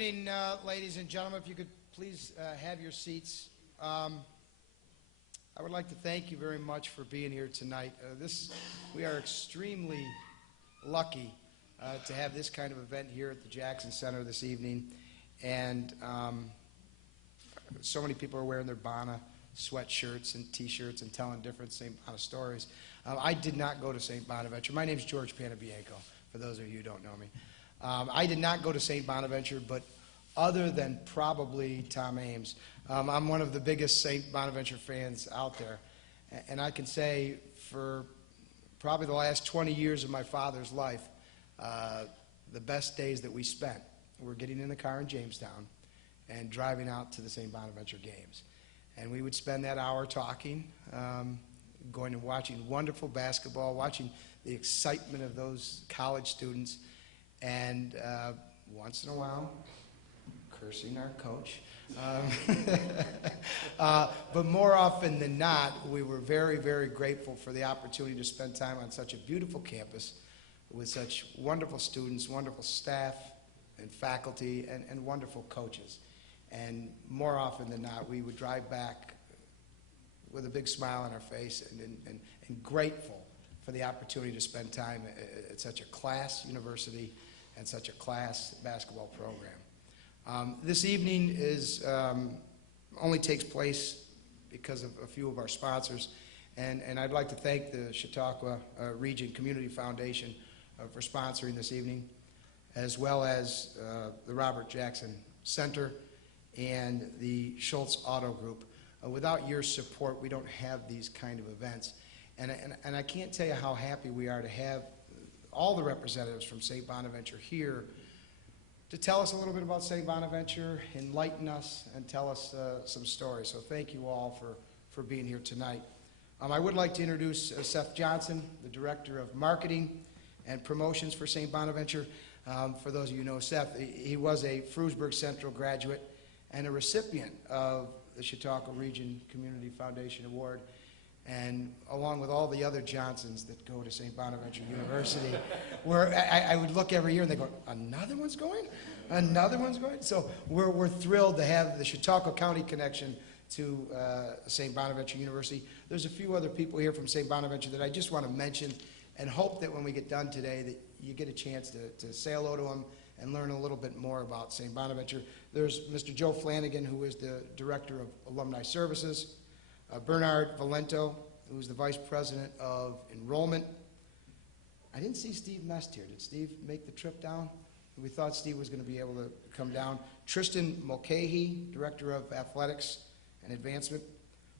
evening, ladies and gentlemen. If you could please have your seats. I would like to thank you very much for being here tonight. We are extremely lucky to have this kind of event here at the Jackson Center this evening. And so many people are wearing their Bonna sweatshirts and T-shirts and telling different St. Bonna stories. I did not go to St. Bonaventure. My name is George Panabianco, for those of you who don't know me. I did not go to St. Bonaventure, but other than probably Tom Ames, I'm one of the biggest St. Bonaventure fans out there. And I can say for probably the last 20 years of my father's life, the best days that we spent were getting in the car in Jamestown and driving out to the St. Bonaventure games. And we would spend that hour talking, going and watching wonderful basketball, watching the excitement of those college students, and once in a while, cursing our coach. But more often than not, we were very, very grateful for the opportunity to spend time on such a beautiful campus with such wonderful students, wonderful staff and faculty, and wonderful coaches. And more often than not, we would drive back with a big smile on our face and grateful for the opportunity to spend time at such a class university and such a class basketball program. This evening only takes place because of a few of our sponsors, and I'd like to thank the Chautauqua Region Community Foundation for sponsoring this evening, as well as the Robert Jackson Center and the Schultz Auto Group. Without your support, we don't have these kind of events. And I can't tell you how happy we are to have all the representatives from St. Bonaventure here to tell us a little bit about St. Bonaventure, enlighten us, and tell us some stories. So thank you all for being here tonight. I would like to introduce Seth Johnson, the Director of Marketing and Promotions for St. Bonaventure. For those of you who know Seth, he was a Frewsburg Central graduate and a recipient of the Chautauqua Region Community Foundation Award. And along with all the other Johnsons that go to St. Bonaventure University, where I would look every year and they go, another one's going? Another one's going? So we're thrilled to have the Chautauqua County connection to St. Bonaventure University. There's a few other people here from St. Bonaventure that I just want to mention and hope that when we get done today that you get a chance to say hello to them and learn a little bit more about St. Bonaventure. There's Mr. Joe Flanagan, who is the Director of Alumni Services. Bernard Valento, who's the Vice President of Enrollment. I didn't see Steve Mest here. Did Steve make the trip down? We thought Steve was going to be able to come down. Tristan Mulcahy, Director of Athletics and Advancement.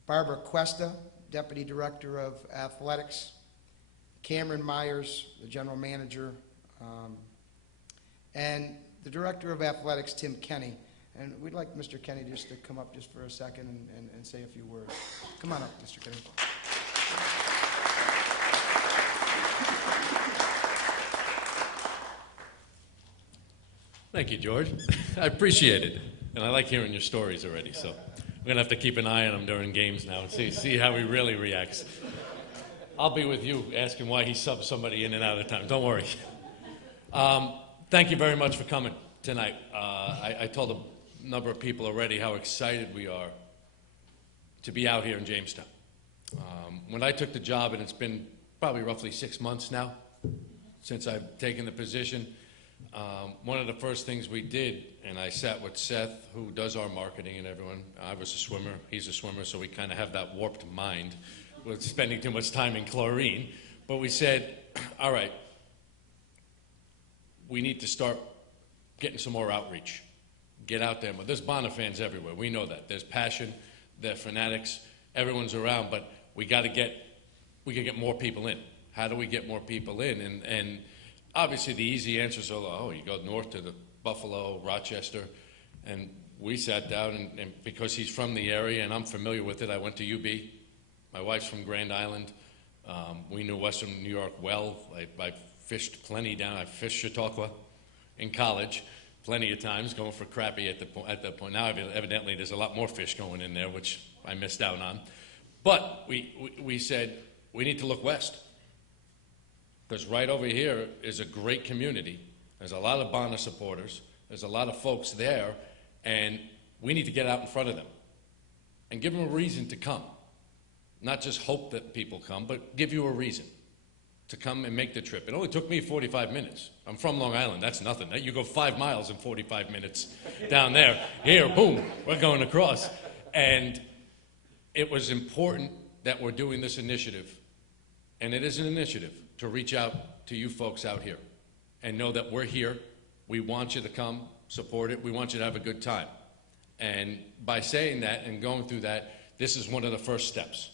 Barbara Cuesta, Deputy Director of Athletics. Cameron Myers, the General Manager. And the Director of Athletics, Tim Kenny. And we'd like Mr. Kenny just to come up just for a second and say a few words. Come on up, Mr. Kenny. Thank you, George. I appreciate it. And I like hearing your stories already, so we're going to have to keep an eye on him during games now and see how he really reacts. I'll be with you asking why he subs somebody in and out of time. Don't worry. Thank you very much for coming tonight. I told a number of people already how excited we are to be out here in Jamestown. When I took the job, and it's been probably roughly 6 months now since I've taken the position, one of the first things we did, and I sat with Seth, who does our marketing and everyone. I was a swimmer, he's a swimmer, so we kind of have that warped mind with spending too much time in chlorine. But we said, all right, we need to start getting some more outreach. Get out there. But there's Bonna fans everywhere. We know that. There's passion. They're fanatics. Everyone's around. But we got to get more people in. How do we get more people in? And obviously the easy answers are, you go north to the Buffalo, Rochester. And we sat down, and because he's from the area and I'm familiar with it, I went to UB. My wife's from Grand Island. We knew Western New York well. I fished plenty down. I fished Chautauqua in college plenty of times, going for crappie at that point. Now, evidently, there's a lot more fish going in there, which I missed out on. But we said, we need to look west. Because right over here is a great community. There's a lot of Bonna supporters. There's a lot of folks there, and we need to get out in front of them and give them a reason to come. Not just hope that people come, but give you a reason to come and make the trip. It only took me 45 minutes. I'm from Long Island. That's nothing. You go 5 miles in 45 minutes down there. Here, boom, we're going across. And it was important that we're doing this initiative, and it is an initiative, to reach out to you folks out here and know that we're here. We want you to come, support it. We want you to have a good time. And by saying that and going through that, this is one of the first steps.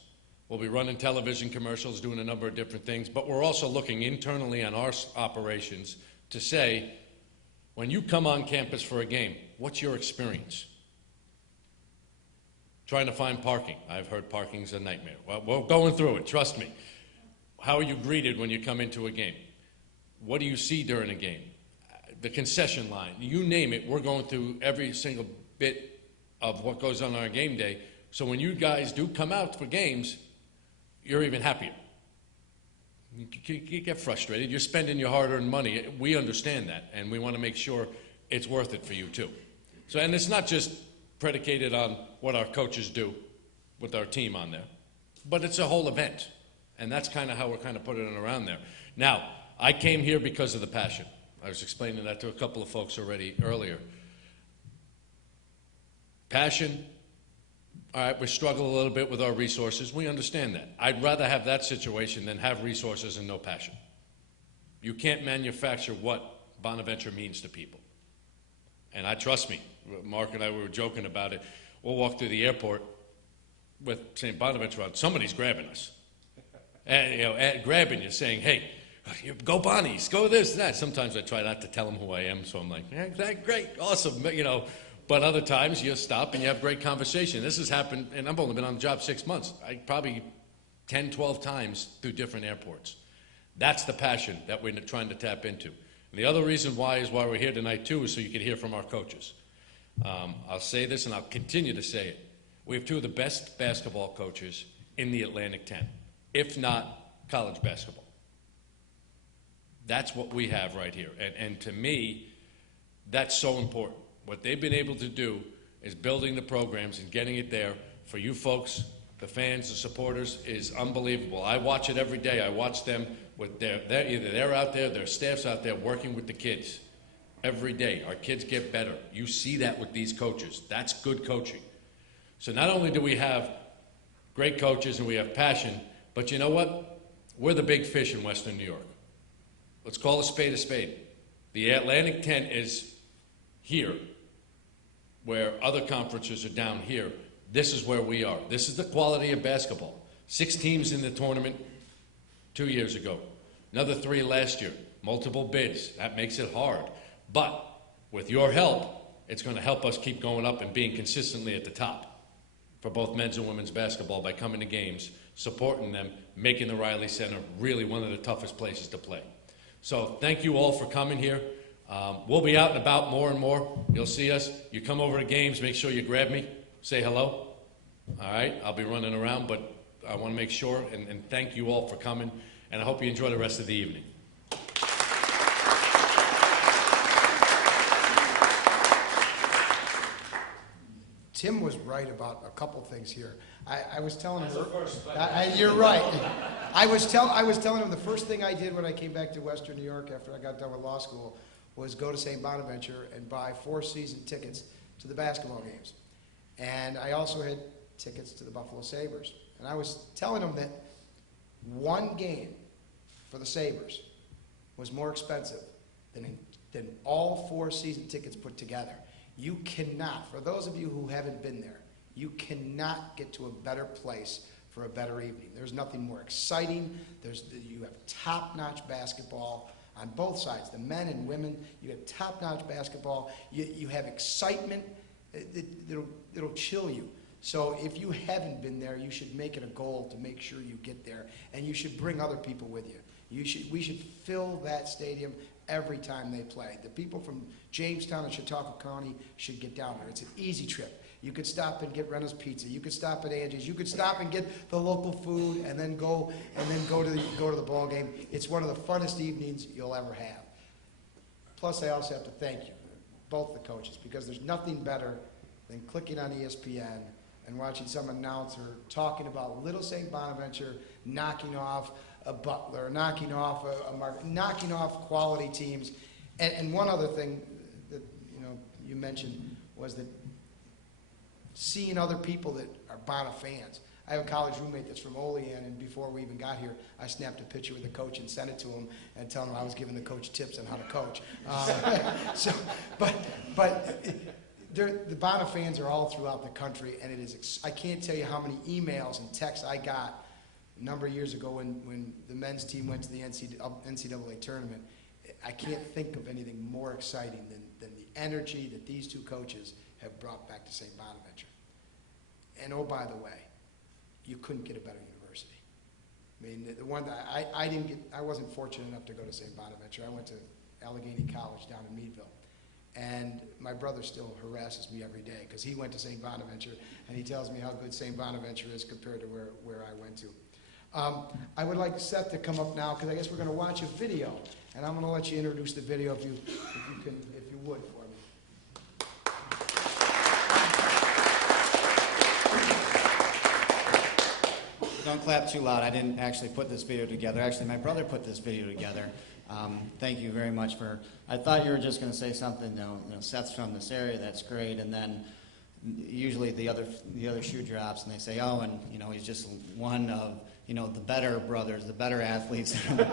We'll be running television commercials, doing a number of different things, but we're also looking internally on our operations to say, when you come on campus for a game, what's your experience? Trying to find parking. I've heard parking's a nightmare. Well, we're going through it, trust me. How are you greeted when you come into a game? What do you see during a game? The concession line, you name it, we're going through every single bit of what goes on our game day. So when you guys do come out for games, you're even happier. You get frustrated. You're spending your hard-earned money. We understand that, and we want to make sure it's worth it for you too. So, and it's not just predicated on what our coaches do with our team on there, but it's a whole event, and that's kind of how we're kind of putting it around there. Now, I came here because of the passion. I was explaining that to a couple of folks already earlier. Passion. All right, we struggle a little bit with our resources. We understand that. I'd rather have that situation than have resources and no passion. You can't manufacture what Bonaventure means to people. And trust me, Mark and I were joking about it. We'll walk through the airport with St. Bonaventure on. Somebody's grabbing us. And, grabbing you, saying, hey, go Bonnies, go this, that. Sometimes I try not to tell them who I am, so I'm like, yeah, great, awesome, But other times you stop and you have great conversation. This has happened, and I've only been on the job 6 months. Probably 10, 12 times through different airports. That's the passion that we're trying to tap into. And the other reason why we're here tonight too is so you can hear from our coaches. I'll say this and I'll continue to say it. We have two of the best basketball coaches in the Atlantic 10, if not college basketball. That's what we have right here. And to me, that's so important. What they've been able to do is building the programs and getting it there for you folks, the fans, the supporters, is unbelievable. I watch it every day. I watch them with either they're out there, their staff's out there working with the kids every day. Our kids get better. You see that with these coaches. That's good coaching. So not only do we have great coaches and we have passion, but you know what? We're the big fish in Western New York. Let's call a spade a spade. The Atlantic 10 is here, where other conferences are down here. This is where we are. This is the quality of basketball. 6 teams in the tournament 2 years ago. Another 3 last year. Multiple bids. That makes it hard. But with your help, it's going to help us keep going up and being consistently at the top for both men's and women's basketball by coming to games, supporting them, making the Riley Center really one of the toughest places to play. So thank you all for coming here. We'll be out and about more and more. You'll see us. You come over to games, make sure you grab me, say hello. All right, I'll be running around, but I want to make sure, and thank you all for coming, and I hope you enjoy the rest of the evening. Tim was right about a couple things here. I was telling him. You're right. I was telling him the first thing I did when I came back to Western New York after I got done with law school was go to St. Bonaventure and buy 4 season tickets to the basketball games. And I also had tickets to the Buffalo Sabres. And I was telling him that one game for the Sabres was more expensive than all 4 season tickets put together. You cannot, for those of you who haven't been there, you cannot get to a better place for a better evening. There's nothing more exciting. You have top-notch basketball on both sides, the men and women. You have top-notch basketball. You have excitement. It'll chill you. So if you haven't been there, you should make it a goal to make sure you get there, and you should bring other people with you. We should fill that stadium every time they play. The people from Jamestown and Chautauqua County should get down there. It's an easy trip. You could stop and get Rena's Pizza. You could stop at Angie's. You could stop and get the local food, and then go to the ball game. It's one of the funnest evenings you'll ever have. Plus, I also have to thank you. both the coaches, because there's nothing better than clicking on ESPN and watching some announcer talking about Little St. Bonaventure knocking off a Butler, knocking off knocking off quality teams. And one other thing that you mentioned was that seeing other people that are Bona fans. I have a college roommate that's from Olean, and before we even got here, I snapped a picture with the coach and sent it to him and tell him I was giving the coach tips on how to coach. The Bona fans are all throughout the country, and it is. I can't tell you how many emails and texts I got a number of years ago when the men's team went to the NCAA tournament. I can't think of anything more exciting than the energy that these two coaches have brought back to St. Bonaventure. And oh, by the way, you couldn't get a better university. I mean, the one that I wasn't fortunate enough to go to St. Bonaventure. I went to Allegheny College down in Meadville. And my brother still harasses me every day because he went to St. Bonaventure, and he tells me how good St. Bonaventure is compared to where I went to. I would like Seth to come up now because I guess we're going to watch a video, and I'm going to let you introduce the video if you would for me. Don't clap too loud. I didn't actually put this video together. Actually, my brother put this video together. Thank you very much for. I thought you were just going to say something. Seth's from this area. That's great. And then usually the other shoe drops, and they say, oh, and he's just one of the better brothers, the better athletes, the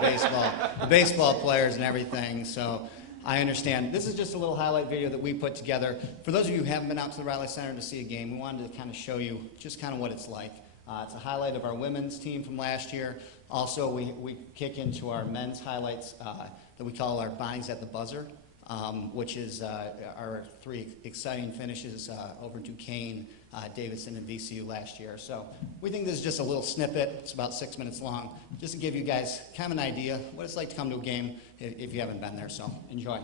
baseball players, and everything. So I understand. This is just a little highlight video that we put together. For those of you who haven't been out to the Riley Center to see a game, we wanted to kind of show you just kind of what it's like. It's a highlight of our women's team from last year. Also, we kick into our men's highlights that we call our Bonnies at the Buzzer, which is our 3 exciting finishes over Duquesne, Davidson, and VCU last year. So we think this is just a little snippet. It's about 6 minutes long, just to give you guys kind of an idea what it's like to come to a game if you haven't been there. So enjoy.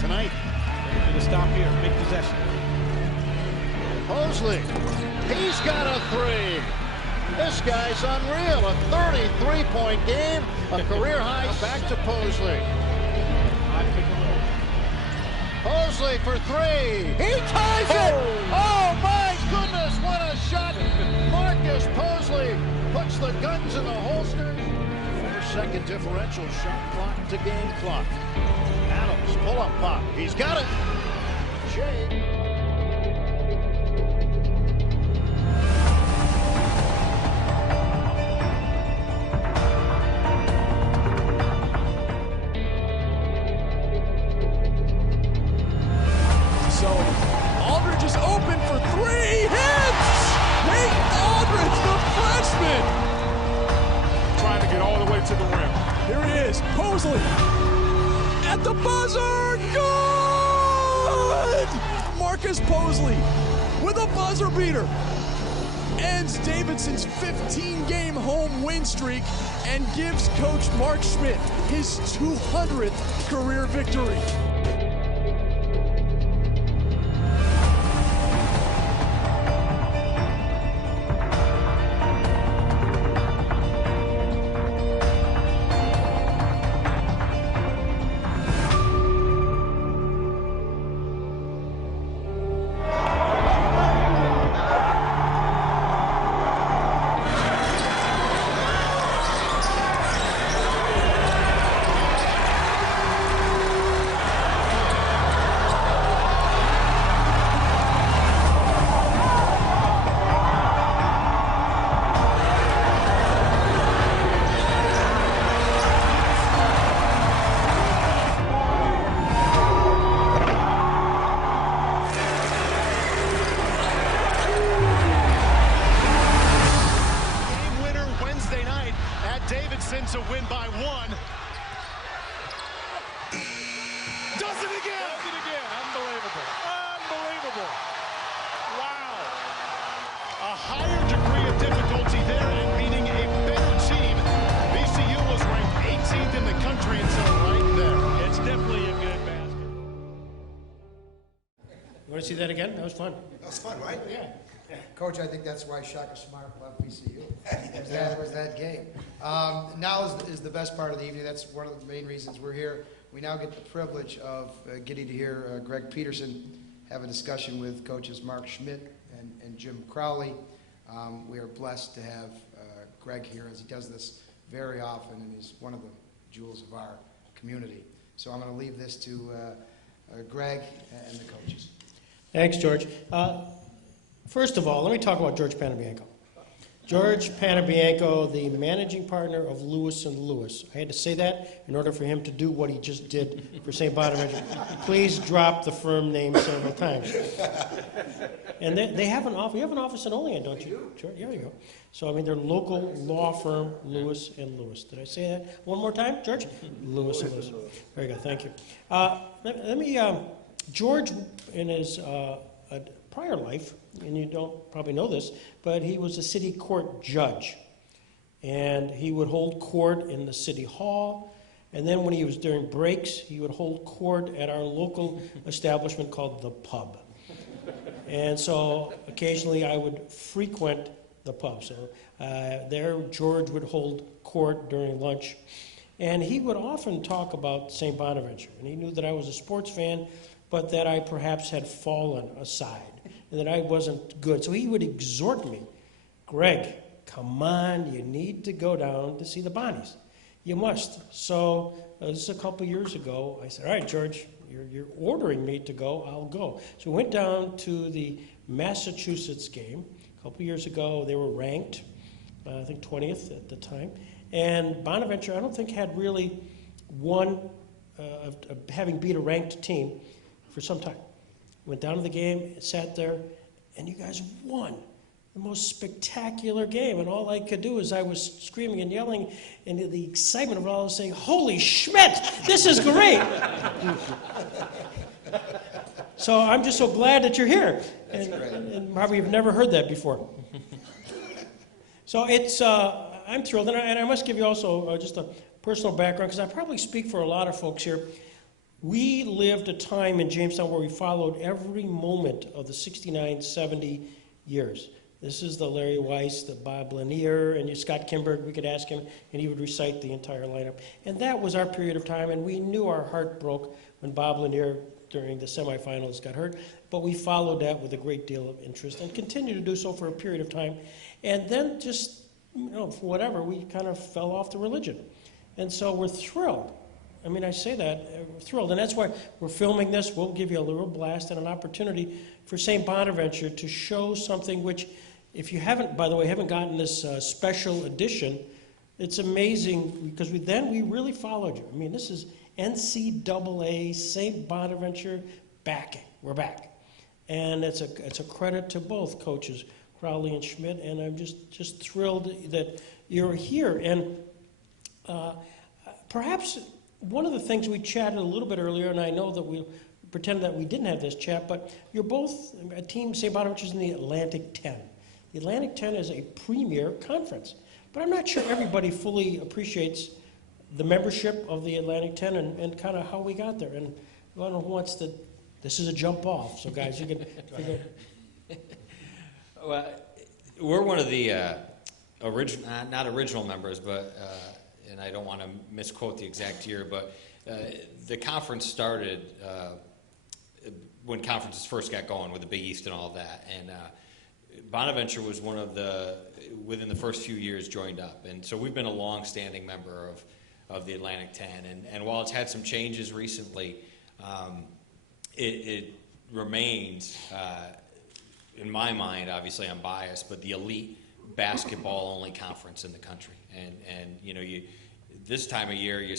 Tonight. They're going to stop here. Big possession. Mosley. He's got a 3. This guy's unreal. A 33-point game. A career high. Back to Mosley. Mosley for 3. He ties it. Oh my goodness. What a shot. Marcus Mosley puts the guns in the holsters. 4-second differential. Shot clock to game clock. Adams, pull-up pop. He's got it. Jay. So Aldridge is open for 3. Hits! Nate Aldridge, the freshman! Trying to get all the way to the rim. Here he is, Mosley. at the buzzer. Good! Marcus Posley with a buzzer beater ends Davidson's 15-game home win streak and gives Coach Mark Schmidt his 200th career victory. Davidson to win by 1. Does it again! Does it again. Unbelievable. Unbelievable. Wow. A higher degree of difficulty there in beating a better team. VCU was ranked 18th in the country until right there. It's definitely a good basket. You want to see that again? That was fun. That was fun, right? Yeah. Coach, I think that's why Shaka Smart left VCU. was that game. Now is the best part of the evening. That's one of the main reasons we're here. We now get the privilege of getting to hear Greg Peterson have a discussion with coaches Mark Schmidt and Jim Crowley. We are blessed to have Greg here, as he does this very often, and he's one of the jewels of our community. So I'm going to leave this to Greg and the coaches. Thanks, George. First of all, let me talk about George Panabianco. George Panabianco, the managing partner of Lewis & Lewis. I had to say that in order for him to do what he just did for St. Bonaventure. Please drop the firm name several times. And they have an office. You have an office in Olean, don't you? Sure. Yeah, there you go. So, I mean, they're local law firm, Lewis & Lewis. Did I say that one more time, George? Lewis & Lewis. Very good. Thank you. Let me, George, in his prior life, and you don't probably know this, but he was a city court judge. And he would hold court in the city hall, and then when he was during breaks, he would hold court at our local establishment called The Pub. And so occasionally I would frequent the pub. So there George would hold court during lunch, and he would often talk about St. Bonaventure. And he knew that I was a sports fan, but that I perhaps had fallen aside and that I wasn't good. So he would exhort me, Greg, come on, you need to go down to see the Bonnies. You must. So this is a couple years ago. I said, all right, George, you're ordering me to go, I'll go. So we went down to the Massachusetts game. A couple years ago, they were ranked, I think 20th at the time. And Bonaventure, I don't think, had really won, having beat a ranked team for some time. Went down to the game, sat there, and you guys won. The most spectacular game. And all I could do is I was screaming and yelling, and the excitement of it all, I was saying, holy Schmidt, this is great. So I'm just so glad that you're here. And probably you've never heard that before. So it's, I'm thrilled. And I must give you also just a personal background, because I probably speak for a lot of folks here. We lived a time in Jamestown where we followed every moment of the 69-70 years. This is the Larry Weiss, the Bob Lanier, and Scott Kimberg. We could ask him, and he would recite the entire lineup. And that was our period of time, and we knew our heart broke when Bob Lanier, during the semifinals, got hurt. But we followed that with a great deal of interest and continue to do so for a period of time. And then just, for whatever, we kind of fell off the religion. And so we're thrilled. I mean, I say that, we're thrilled. And that's why we're filming this. We'll give you a little blast and an opportunity for St. Bonaventure to show something which, if you haven't, by the way, haven't gotten this special edition, it's amazing, because we really followed you. I mean, this is NCAA St. Bonaventure backing. We're back. And it's a credit to both coaches, Crowley and Schmidt, and I'm just thrilled that you're here. And perhaps one of the things we chatted a little bit earlier, and I know that we pretended that we didn't have this chat, but you're both a team, St. Bonaventure's in the Atlantic 10. The Atlantic 10 is a premier conference, but I'm not sure everybody fully appreciates the membership of the Atlantic 10 and kind of how we got there. And I don't know who wants to, this is a jump off, so guys, you can figure. Well, we're one of the not original members, but and I don't want to misquote the exact year, but the conference started when conferences first got going with the Big East and all of that, and Bonaventure was one of the, within the first few years, joined up, and so we've been a long-standing member of the Atlantic 10, and while it's had some changes recently, it remains, in my mind, obviously I'm biased, but the elite basketball-only conference in the country, and you know, this time of year you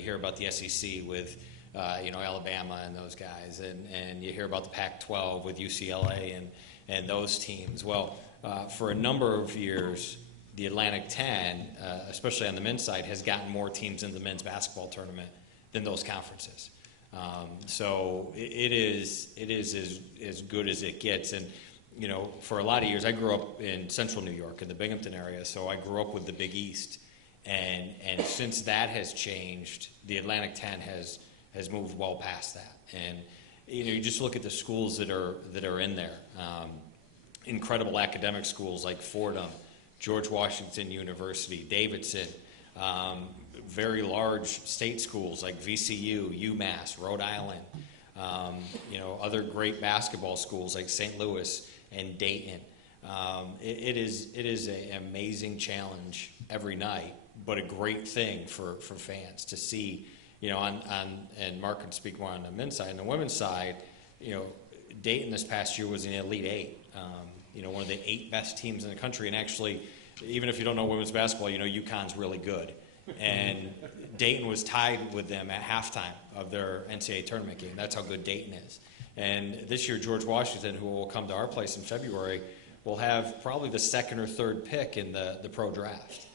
hear about the SEC with Alabama and those guys, and you hear about the Pac-12 with UCLA and those teams. Well, for a number of years, the Atlantic 10, especially on the men's side, has gotten more teams in the men's basketball tournament than those conferences. So it is as good as it gets. And you know, for a lot of years, I grew up in central New York in the Binghamton area, so I grew up with the Big East. And since that has changed, the Atlantic 10 has moved well past that. And you know, you just look at the schools that are in there. Incredible academic schools like Fordham, George Washington University, Davidson, very large state schools like VCU, UMass, Rhode Island, other great basketball schools like St. Louis and Dayton. It is an amazing challenge every night, but a great thing for fans to see, and Mark can speak more on the men's side. On the women's side, Dayton this past year was in the Elite Eight, one of the 8 best teams in the country. And actually, even if you don't know women's basketball, UConn's really good. And Dayton was tied with them at halftime of their NCAA tournament game. That's how good Dayton is. And this year, George Washington, who will come to our place in February, will have probably the 2nd or 3rd pick in the pro draft.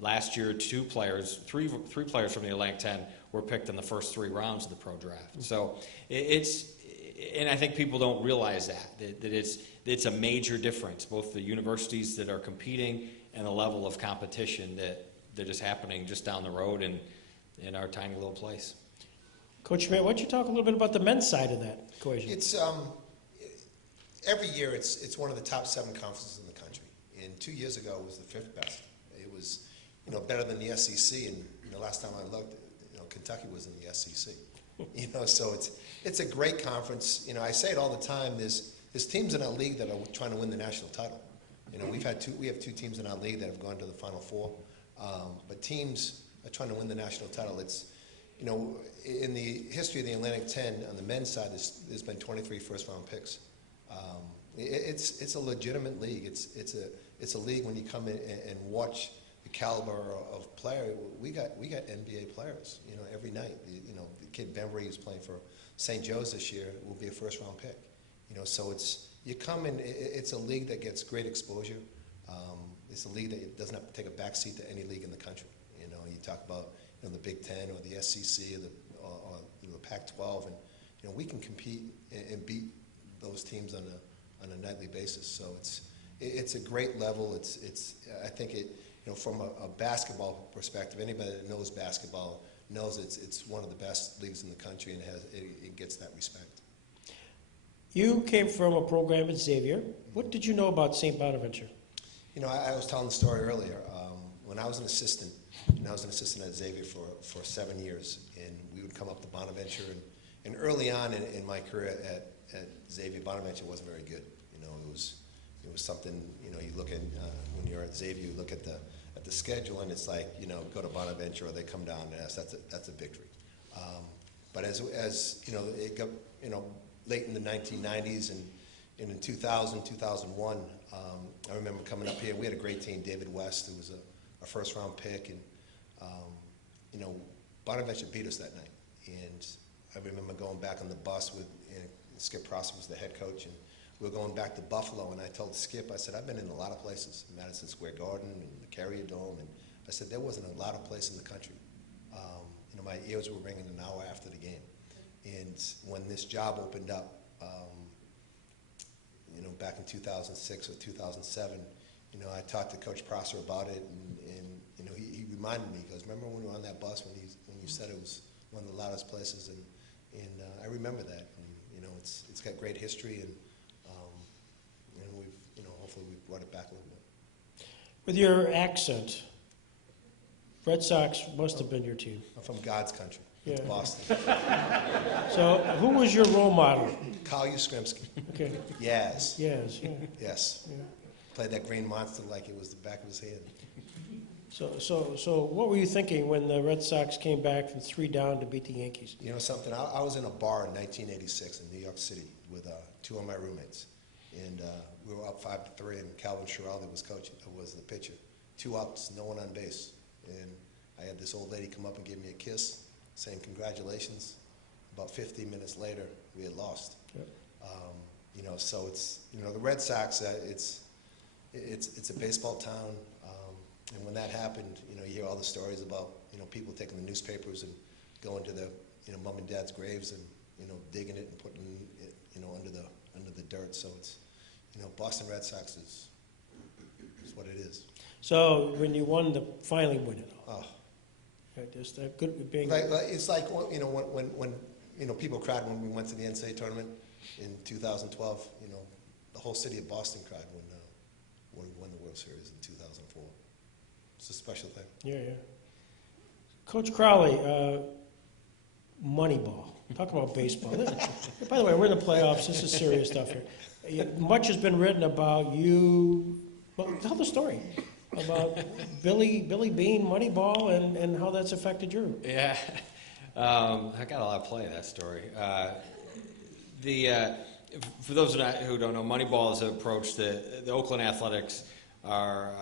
Last year, three players from the Atlantic 10 were picked in the first 3 rounds of the pro draft. So and I think people don't realize that it's a major difference, both the universities that are competing and the level of competition that is happening just down the road in our tiny little place. Coach Schmidt, why don't you talk a little bit about the men's side of that equation? It's every year it's one of the top 7 conferences in the country. And 2 years ago it was the 5th best. It was better than the SEC. And last time I looked, Kentucky was in the SEC. So it's a great conference. I say it all the time. There's teams in our league that are trying to win the national title. We have 2 teams in our league that have gone to the Final Four. But teams are trying to win the national title. It's in the history of the Atlantic 10 on the men's side, there's been 23 first-round picks. It's a legitimate league. It's a league when you come in and watch the caliber of player. We got NBA players. Every night. The kid Bembry who's playing for St. Joe's this year will be a first-round pick. So you come in. It's a league that gets great exposure. It's a league that doesn't have to take a backseat to any league in the country. You talk about the Big Ten or the SEC or the Pac-12, and we can compete and beat those teams on a nightly basis. So it's a great level. I think from a basketball perspective, anybody that knows basketball knows it's one of the best leagues in the country, and it gets that respect. You came from a program at Xavier. What did you know about St. Bonaventure? I was telling the story earlier. When I was an assistant, at Xavier for 7 years, and we would come up to Bonaventure, and early on in my career at Xavier, Bonaventure wasn't very good. It was something. You look at when you're at Xavier, you look at the schedule, and it's like go to Bonaventure or they come down to us. That's a victory. But as it got late in the 1990s and in 2000, 2001, I remember coming up here. We had a great team. David West, who was a first-round pick, and Bonaventure beat us that night. And I remember going back on the bus with Skip Prosser was the head coach, and we were going back to Buffalo. And I told Skip, I said, I've been in a lot of places, Madison Square Garden and the Carrier Dome, and I said there wasn't a lot of places in the country. my ears were ringing an hour after the game. And when this job opened up, back in 2006 or 2007, I talked to Coach Prosser about it, and he reminded me. He goes, "Remember when we were on that bus when you said it was one of the loudest places?" And I remember that. And, it's got great history, and we've hopefully we've brought it back a little bit. With your accent, Red Sox must have been your team. I'm from God's country. It's Yeah. Boston. So who was your role model? Carl Yastrzemski. Okay. Yes. Yes. Yeah. Yes. Yeah. Played that green monster like it was the back of his hand. So what were you thinking when the Red Sox came back from 3 down to beat the Yankees? You know something? I was in a bar in 1986 in New York City with 2 of my roommates, and we were up 5-3, and Calvin Schiraldi was the pitcher. 2 outs, no one on base, and I had this old lady come up and give me a kiss, saying congratulations. About 15 minutes later, we had lost. Yep. So it's the Red Sox. It's a baseball town, and when that happened, you hear all the stories about people taking the newspapers and going to the mom and dad's graves and digging it and putting it under the dirt. So it's Boston Red Sox is what it is. So when you finally win it all, Oh. just good being. It's like when people cried when we went to the NCAA tournament in 2012. The whole city of Boston cried when we won the World Series in 2004. It's a special thing. Yeah. Coach Crowley, Moneyball. Talk about baseball. By the way, we're in the playoffs. This is serious stuff here. Much has been written about you. Well, tell the story about Billy Beane, Moneyball, and how that's affected you. Yeah, I got a lot of play in that story. For those who don't know, Moneyball is an approach that the Oakland Athletics are.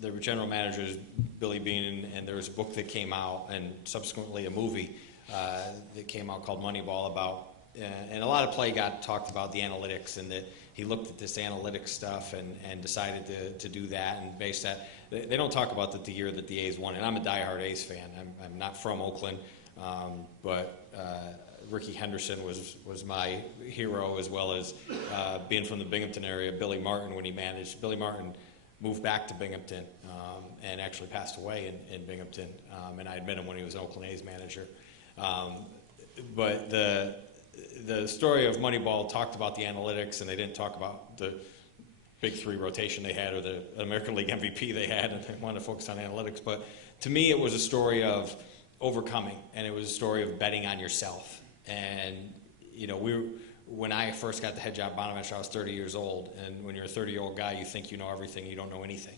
Their general manager is Billy Beane, and there was a book that came out, and subsequently a movie that came out called Moneyball about, and a lot of play got talked about the analytics, and that he looked at this analytics stuff and decided to do that and base that. They don't talk about the year that the A's won, and I'm a diehard A's fan. I'm not from Oakland, but Ricky Henderson was my hero, as well as being from the Binghamton area. Billy Martin, when he managed, Billy Martin moved back to Binghamton and actually passed away in Binghamton. And I had met him when he was an Oakland A's manager. But the story of Moneyball talked about the analytics, and they didn't talk about the big 3 rotation they had or the American League MVP they had, and they wanted to focus on analytics. But to me, it was a story of overcoming, and it was a story of betting on yourself. And when I first got the head job at Bonaventure, I was 30 years old, and when you're a 30-year-old guy, you think you know everything, you don't know anything.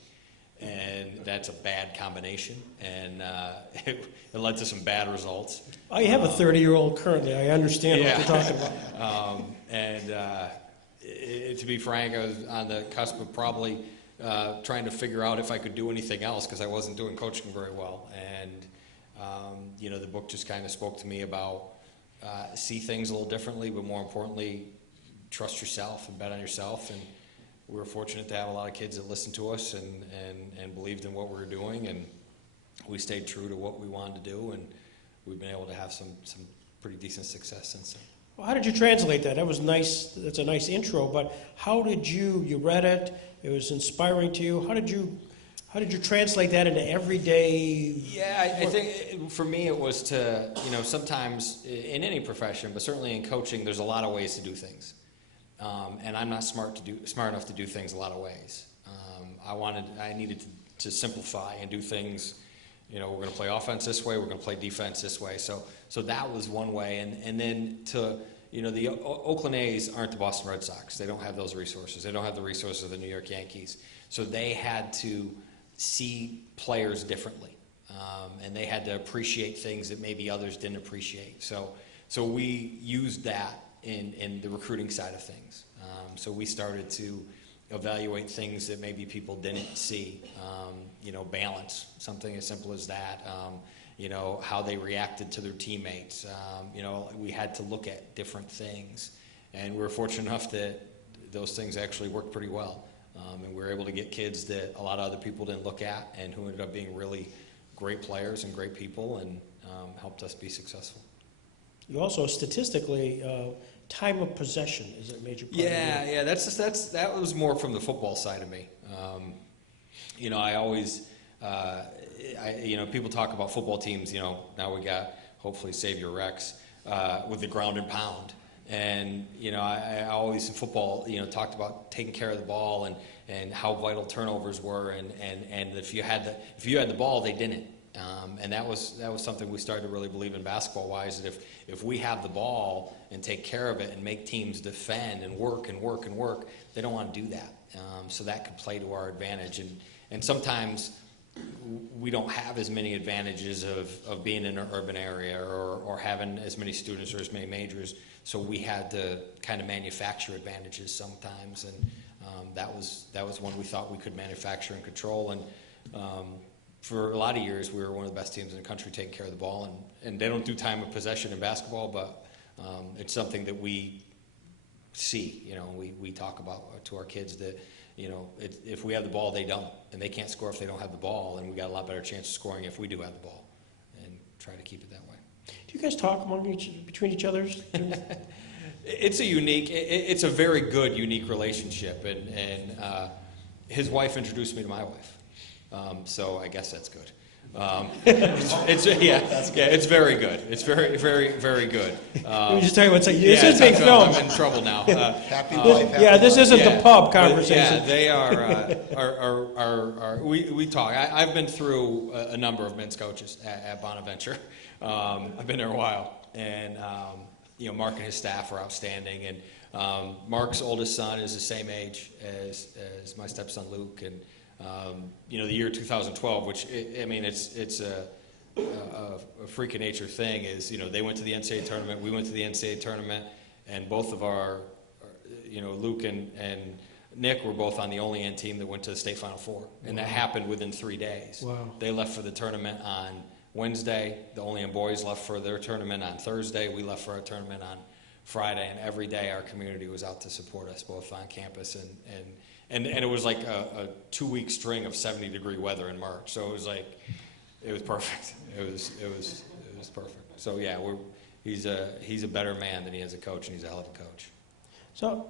And that's a bad combination, and it led to some bad results. I have a 30-year-old currently. I understand what you're talking about. To be frank, I was on the cusp of probably trying to figure out if I could do anything else, because I wasn't doing coaching very well. And the book just kind of spoke to me about see things a little differently, but more importantly, trust yourself and bet on yourself. And we were fortunate to have a lot of kids that listened to us and believed in what we were doing, and we stayed true to what we wanted to do, and we've been able to have some pretty decent success since then. Well, how did you translate that? That was nice. That's a nice intro, but how did you read it? It was inspiring to you. How did you translate that into everyday? Yeah, I think for me it was to, sometimes in any profession, but certainly in coaching, there's a lot of ways to do things. And I'm not smart enough to do things a lot of ways. I needed to simplify and do things. We're going to play offense this way. We're going to play defense this way. So that was one way. And then the Oakland A's aren't the Boston Red Sox. They don't have those resources. They don't have the resources of the New York Yankees. So they had to see players differently, and they had to appreciate things that maybe others didn't appreciate. So we used that in the recruiting side of things. So we started to evaluate things that maybe people didn't see. Balance, something as simple as that. How they reacted to their teammates. We had to look at different things, and we were fortunate enough that those things actually worked pretty well. And we were able to get kids that a lot of other people didn't look at, and who ended up being really great players and great people. And helped us be successful. You also statistically, time of possession is a major part of Yeah, that was more from the football side of me. I always, people talk about football teams. Now we got hopefully Xavier Rex with the ground and pound, and I always in football, talked about taking care of the ball and how vital turnovers were, and if you had the ball, they didn't. And that was something we started to really believe in basketball-wise, that if we have the ball and take care of it and make teams defend and work, they don't want to do that. So that could play to our advantage. And sometimes we don't have as many advantages of being in an urban area or having as many students or as many majors. So we had to kind of manufacture advantages sometimes. And that was one we thought we could manufacture and control. And for a lot of years, we were one of the best teams in the country taking care of the ball, and they don't do time of possession in basketball, but it's something that we see. We talk about to our kids that if we have the ball, they don't, and they can't score if they don't have the ball, and we got a lot better chance of scoring if we do have the ball, and try to keep it that way. Do you guys talk between each other? It's a very good, unique relationship, and his wife introduced me to my wife. So I guess that's good. It's very good. It's very, very, very good. Let me just tell you what's this is being filmed. I'm in trouble now. Happy wife, happy This life. isn't the pub conversation. Yeah, they are we talk. I've been through a number of men's coaches at Bonaventure. I've been there a while, and Mark and his staff are outstanding. And Mark's oldest son is the same age as my stepson Luke, and the year 2012, which it's a freak of nature thing, is they went to the NCAA tournament, we went to the NCAA tournament, and both of our Luke and Nick were both on the only N team that went to the state Final Four, and that happened within 3 days. Wow. They left for the tournament on Wednesday. The only N boys left for their tournament on Thursday. We left for our tournament on Friday, and every day our community was out to support us, both on campus and it was like a 2-week string of 70-degree weather in March. So it was perfect. It was perfect. So yeah, he's a better man than he is a coach, and he's a hell of a coach. So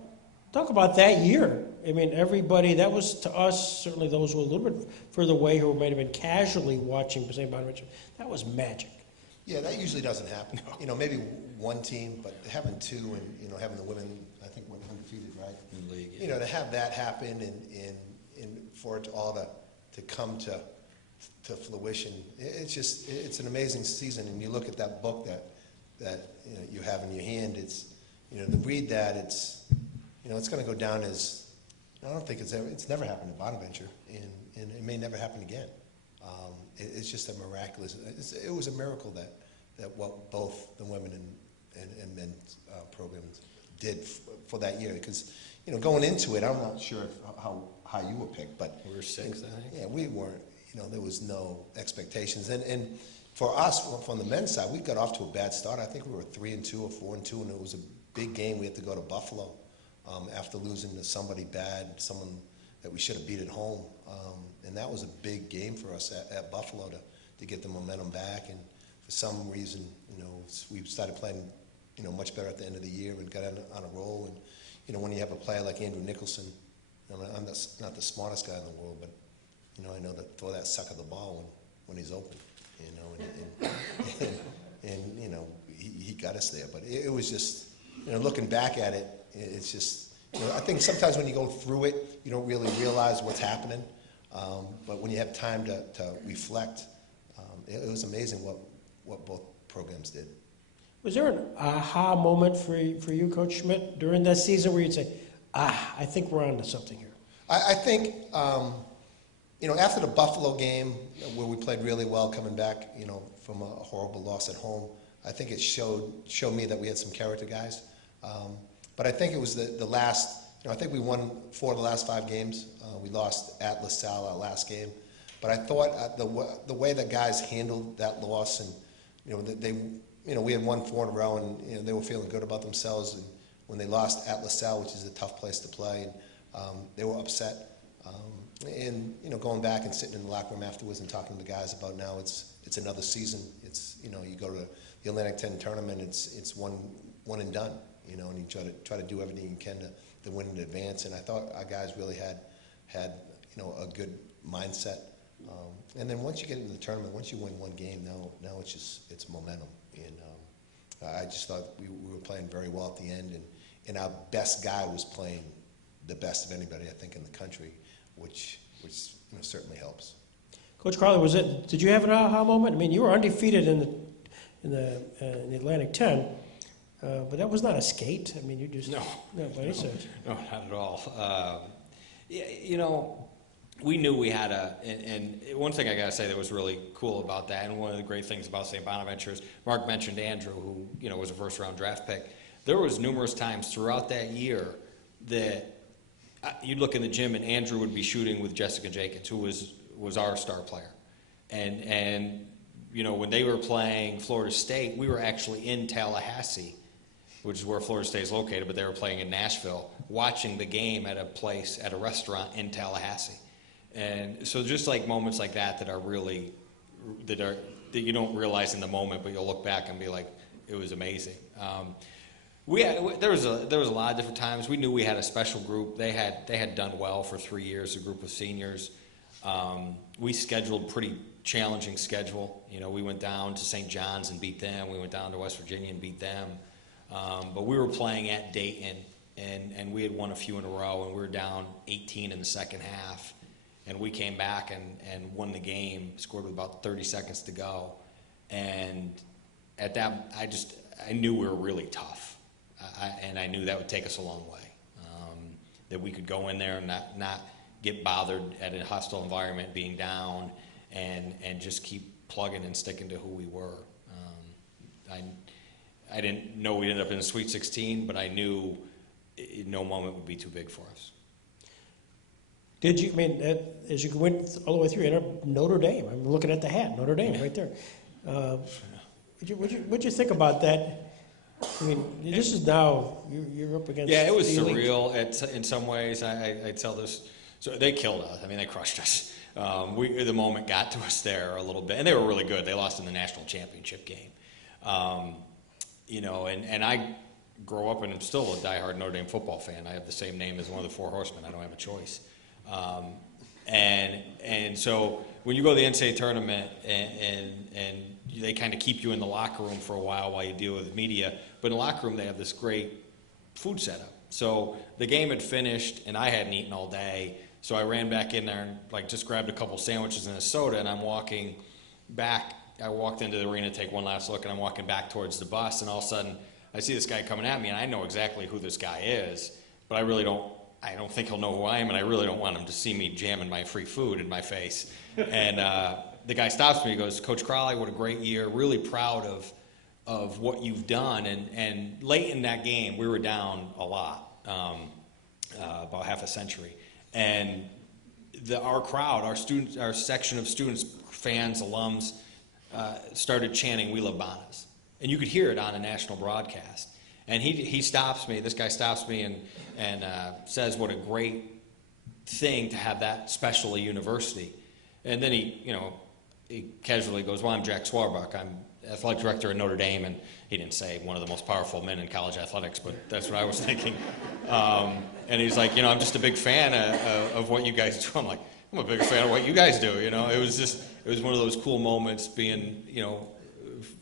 talk about that year. Everybody, that was to us, certainly those who were a little bit further away who might have been casually watching St. Bonaventure, that was magic. Yeah, that usually doesn't happen. No. Maybe one team, but having two, and having the women, I think, went undefeated, right? In the league. Yeah. To have that happen and for it all to come to fruition, it's an amazing season. And you look at that book that you have in your hand. It's to read that, it's going to go down as, I don't think it's never happened at Bonaventure, and it may never happen again. It's just a miraculous. It was a miracle that what both the women and men's programs did for that year. Because going into it, I'm not sure how you were picked, but we were sixth, I think. Yeah, we weren't. There was no expectations, and for us from the men's side, we got off to a bad start. I think we were 3-2 or 4-2, and it was a big game. We had to go to Buffalo after losing to somebody bad, someone that we should have beat at home. And that was a big game for us at Buffalo to get the momentum back. And for some reason, we started playing, much better at the end of the year and got on a roll. And when you have a player like Andrew Nicholson, I'm not the smartest guy in the world, but I know that throw that sucker the ball when he's open, and he got us there. But it was just, looking back at it, it's just, I think sometimes when you go through it, you don't really realize what's happening. But when you have time to reflect, it was amazing what both programs did. Was there an aha moment for you, Coach Schmidt, during that season where you'd say, I think we're onto something here? I think, after the Buffalo game, where we played really well coming back, from a horrible loss at home, I think it showed me that we had some character guys. But I think it was the last, I think we won 4 of the last 5 games. We lost at LaSalle our last game. But I thought the way that guys handled that loss, and we had won 4 in a row, and they were feeling good about themselves. And when they lost at LaSalle, which is a tough place to play, and they were upset. And going back and sitting in the locker room afterwards and talking to the guys about now it's it's another season. It's, you know, you go to the Atlantic 10 tournament, it's one and done, you know, and you try to do everything you can to win in advance. And I thought our guys really had you know, a good mindset. And then once you get into the tournament, once you win one game, now it's momentum. And I just thought we were playing very well at the end, and our best guy was playing the best of anybody, I think, in the country, which you know, certainly helps. Coach Crowley, did you have an aha moment? I mean, you were undefeated in the Atlantic 10, but that was not a skate. I mean, you just No. by any sense. No, not at all. Yeah, you know, we knew we had and one thing I got to say that was really cool about that, and one of the great things about St. Bonaventure is Mark mentioned Andrew, who, you know, was a first-round draft pick. There was numerous times throughout that year that you'd look in the gym and Andrew would be shooting with Jessica Jenkins, who was our star player. And you know, when they were playing Florida State, we were actually in Tallahassee, which is where Florida State is located, but they were playing in Nashville, watching the game at a restaurant in Tallahassee. And so just like moments like that are really, that you don't realize in the moment, but you'll look back and be like, it was amazing. There was a lot of different times. We knew we had a special group. They had done well for 3 years, a group of seniors. We scheduled pretty challenging schedule. You know, we went down to St. John's and beat them. We went down to West Virginia and beat them. But we were playing at Dayton, and we had won a few in a row, and we were down 18 in the second half. And we came back and won the game, scored with about 30 seconds to go. And at that, I knew we were really tough. And I knew that would take us a long way. That we could go in there and not get bothered at a hostile environment, being down, and just keep plugging and sticking to who we were. I didn't know we'd end up in a Sweet 16, but I knew no moment would be too big for us. Did you, I mean, as you went all the way through, you ended up Notre Dame. I'm looking at the hat, Notre Dame, right there. What'd you think about that? I mean, this is now, you're up against. Yeah, it was the elite. surreal in some ways. I tell this, so they killed us. I mean, they crushed us. The moment got to us there a little bit, and they were really good. They lost in the national championship game. You know, and I grow up and I'm still a diehard Notre Dame football fan. I have the same name as one of the Four Horsemen. I don't have a choice. And so when you go to the NCAA tournament and they kind of keep you in the locker room for a while you deal with the media, but in the locker room they have this great food setup. So the game had finished and I hadn't eaten all day, so I ran back in there and like just grabbed a couple sandwiches and a soda, and I'm walking back. I walked into the arena to take one last look, and I'm walking back towards the bus, and all of a sudden I see this guy coming at me, and I know exactly who this guy is, but I don't think he'll know who I am, and I really don't want him to see me jamming my free food in my face. And the guy stops me, he goes, "Coach Crowley, what a great year, really proud of what you've done." And late in that game, we were down a lot, about half a century. And our crowd, our students, our section of students, fans, alums, started chanting, "We love Bonas." And you could hear it on a national broadcast. And he stops me, this guy stops me and says what a great thing to have that special a university. And then he casually goes, "Well, I'm Jack Swarbuck. I'm athletic director at Notre Dame." And he didn't say one of the most powerful men in college athletics, but that's what I was thinking. And he's like, "I'm just a big fan of what you guys do." I'm like, "I'm a bigger fan of what you guys do." It was one of those cool moments being,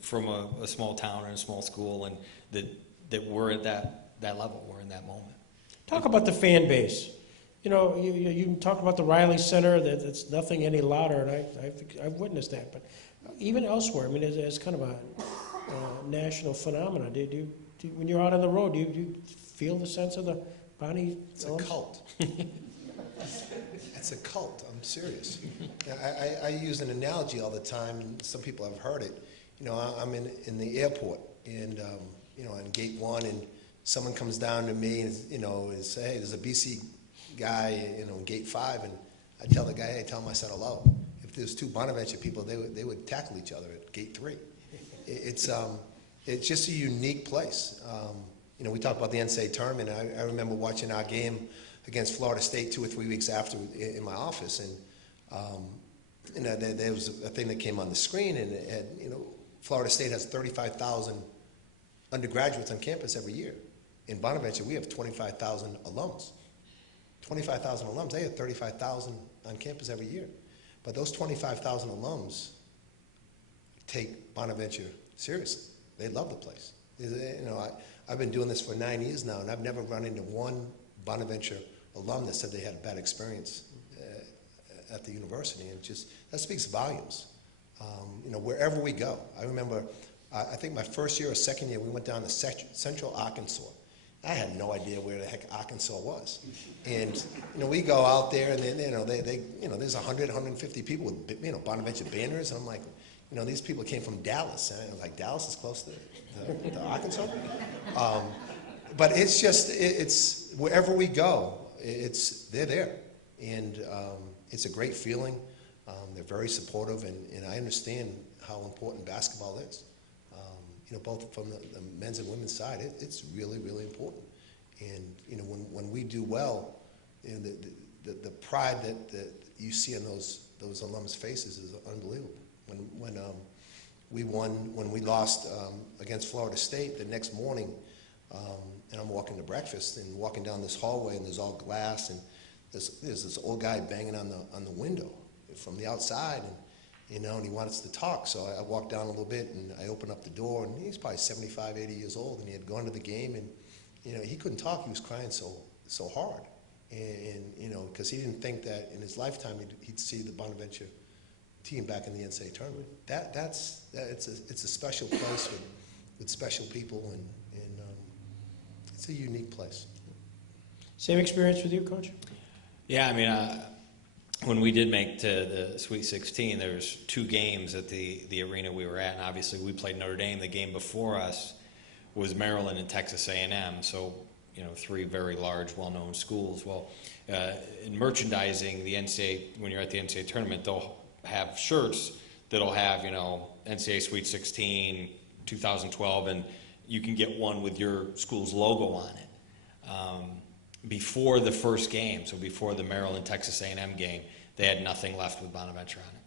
from a small town and a small school, and that we're at that level, we're in that moment. Talk about the fan base. You talk about the Riley Center, that it's nothing any louder, and I've witnessed that. But even elsewhere, I mean, as kind of a national phenomenon, when you're out on the road, do you feel the sense of the Bonnie? It's a cult. It's a cult. I'm serious. I use an analogy all the time, and some people have heard it. I'm in the airport, and on gate 1, and someone comes down to me and say, "Hey, there's a BC guy, in gate 5," and I tell the guy, "Hey, tell him I said hello." If there's 2 Bonaventure people, they would tackle each other at gate 3. It's just a unique place. We talk about the NCAA tournament. I remember watching our game against Florida State 2 or 3 weeks after in my office, and you know, there was a thing that came on the screen, and it had, you know, Florida State has 35,000 undergraduates on campus every year. In Bonaventure, we have 25,000 alums. 25,000 alums, they have 35,000 on campus every year. But those 25,000 alums take Bonaventure seriously. They love the place. You know, I've been doing this for 9 years now, and I've never run into one Bonaventure alum that said they had a bad experience at the university, and that speaks volumes. You know, wherever we go. I remember, I think my first year or second year, we went down to Central Arkansas. I had no idea where the heck Arkansas was. And, you know, we go out there, and then, you know, there's 100, 150 people with, you know, Bonaventure banners, and I'm like, you know, these people came from Dallas, and I was like, Dallas is close to Arkansas? But it's just, it's wherever we go, they're there. And it's a great feeling. They're very supportive, and I understand how important basketball is. You know, both from the men's and women's side, it's really, really important. And, you know, when we do well, you know, the pride that you see on those alums' faces is unbelievable. When we lost against Florida State the next morning, and I'm walking to breakfast and walking down this hallway, and there's all glass, and there's this old guy banging on the window from the outside, and, you know, and he wanted us to talk. So I walked down a little bit, and I opened up the door, and he's probably 75, 80 years old, and he had gone to the game, and, you know, he couldn't talk. He was crying so hard, and you know, because he didn't think that in his lifetime he'd see the Bonaventure team back in the NCAA tournament. It's a special place with special people, and it's a unique place. Same experience with you, Coach? Yeah, I mean, when we did make to the Sweet 16, there was 2 games at the arena we were at, and obviously we played Notre Dame. The game before us was Maryland and Texas A&M, so, you know, 3 very large, well-known schools. Well, in merchandising, the NCAA, when you're at the NCAA tournament, they'll have shirts that'll have, you know, NCAA Sweet 16, 2012, and you can get one with your school's logo on it. Before the first game, so before the Maryland-Texas A&M game, they had nothing left with Bonaventure on it.